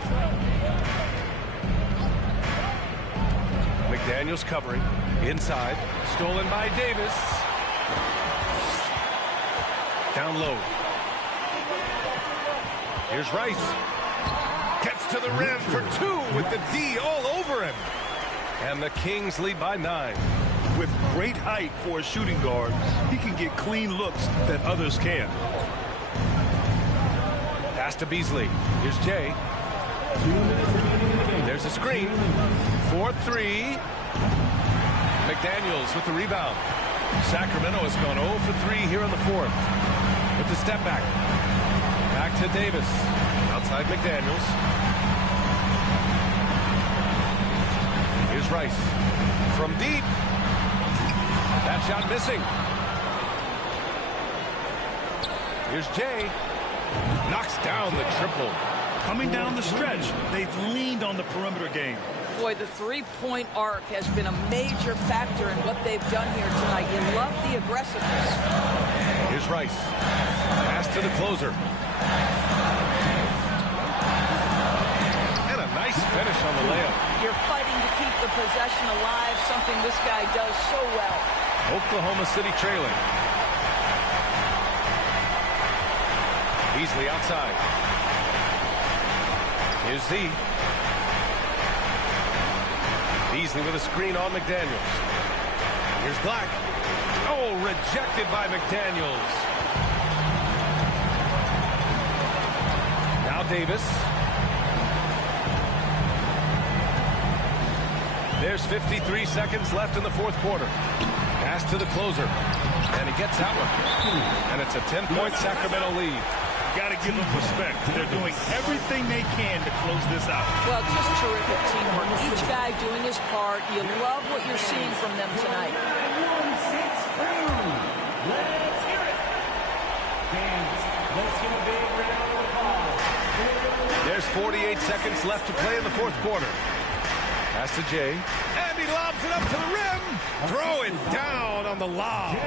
McDaniels covering. Inside. Stolen by Davis. Down low. Here's Rice. Gets to the rim for 2 with the D all over him. And the Kings lead by 9. With great height for a shooting guard, he can get clean looks that others can't. Pass to Beasley. Here's Jay. There's a screen. 4-3. McDaniels with the rebound. Sacramento has gone 0 for 3 here in the fourth. With the step back. Back to Davis. Outside McDaniels. Here's Rice. From deep. That shot missing. Here's Jay. Knocks down the triple. Coming down the stretch, they've leaned on the perimeter game. Boy, the three-point arc has been a major factor in what they've done here tonight. You love the aggressiveness. Here's Rice. Pass to the closer. And a nice finish on the layup. You're fighting to keep the possession alive, something this guy does so well. Oklahoma City trailing. Beasley outside. Here's Z. Beasley with a screen on McDaniels. Here's Black. Oh, rejected by McDaniels. Now Davis. There's 53 seconds left in the fourth quarter. Pass to the closer. And he gets that one. And it's a 10-point Sacramento lead. Got to give them respect. They're doing everything they can to close this out. Well, just terrific teamwork. Each guy doing his part. You love what you're seeing from them tonight. Let's hear it. Fans, let's give a big round of applause. There's 48 seconds left to play in the fourth quarter. Pass to Jay. And he lobs it up to the rim. Throw it down on the lob.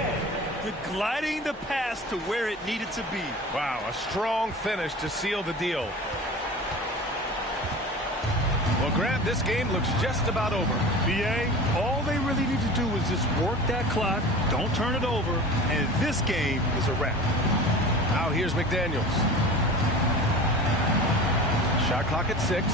You're gliding the pass to where it needed to be. Wow, a strong finish to seal the deal. Well, Grant, this game looks just about over. BA, all they really need to do is just work that clock, don't turn it over, and this game is a wrap. Now here's McDaniels. Shot clock at 6.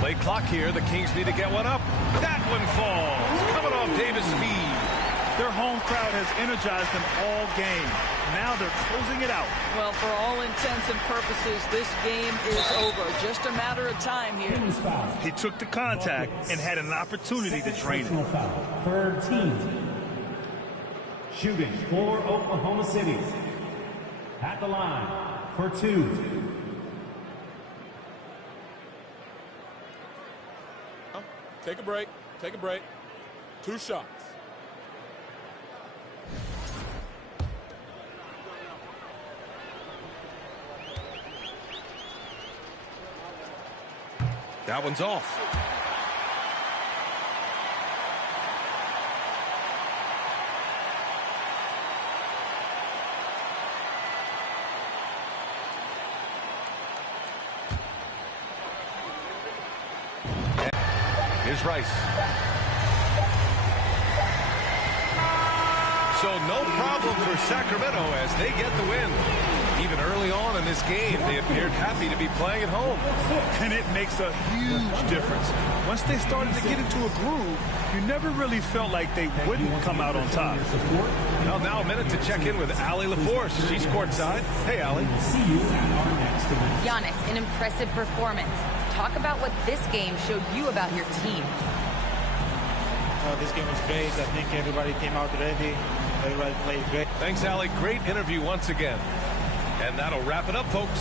Play clock here. The Kings need to get one up. That one falls. Coming off Davis' feed. Their home crowd has energized them all game. Now they're closing it out. Well, for all intents and purposes, this game is over. Just a matter of time here. He took the contact and had an opportunity to drain it. Third team. Shooting for Oklahoma City. At the line for 2. Take a break. Take a break. 2 shots. That one's off. Here's Rice. So no problem for Sacramento as they get the win. Even early on in this game, they appeared happy to be playing at home. And it makes a huge difference. Once they started to get into a groove, you never really felt like they wouldn't come out on top. Well, now a minute to check in with Allie LaForce. She's courtside. Hey, Allie. See you at our next event. Giannis, an impressive performance. Talk about what this game showed you about your team. This game was great. I think everybody came out ready. Everybody played great. Thanks, Allie. Great interview once again. And that'll wrap it up, folks.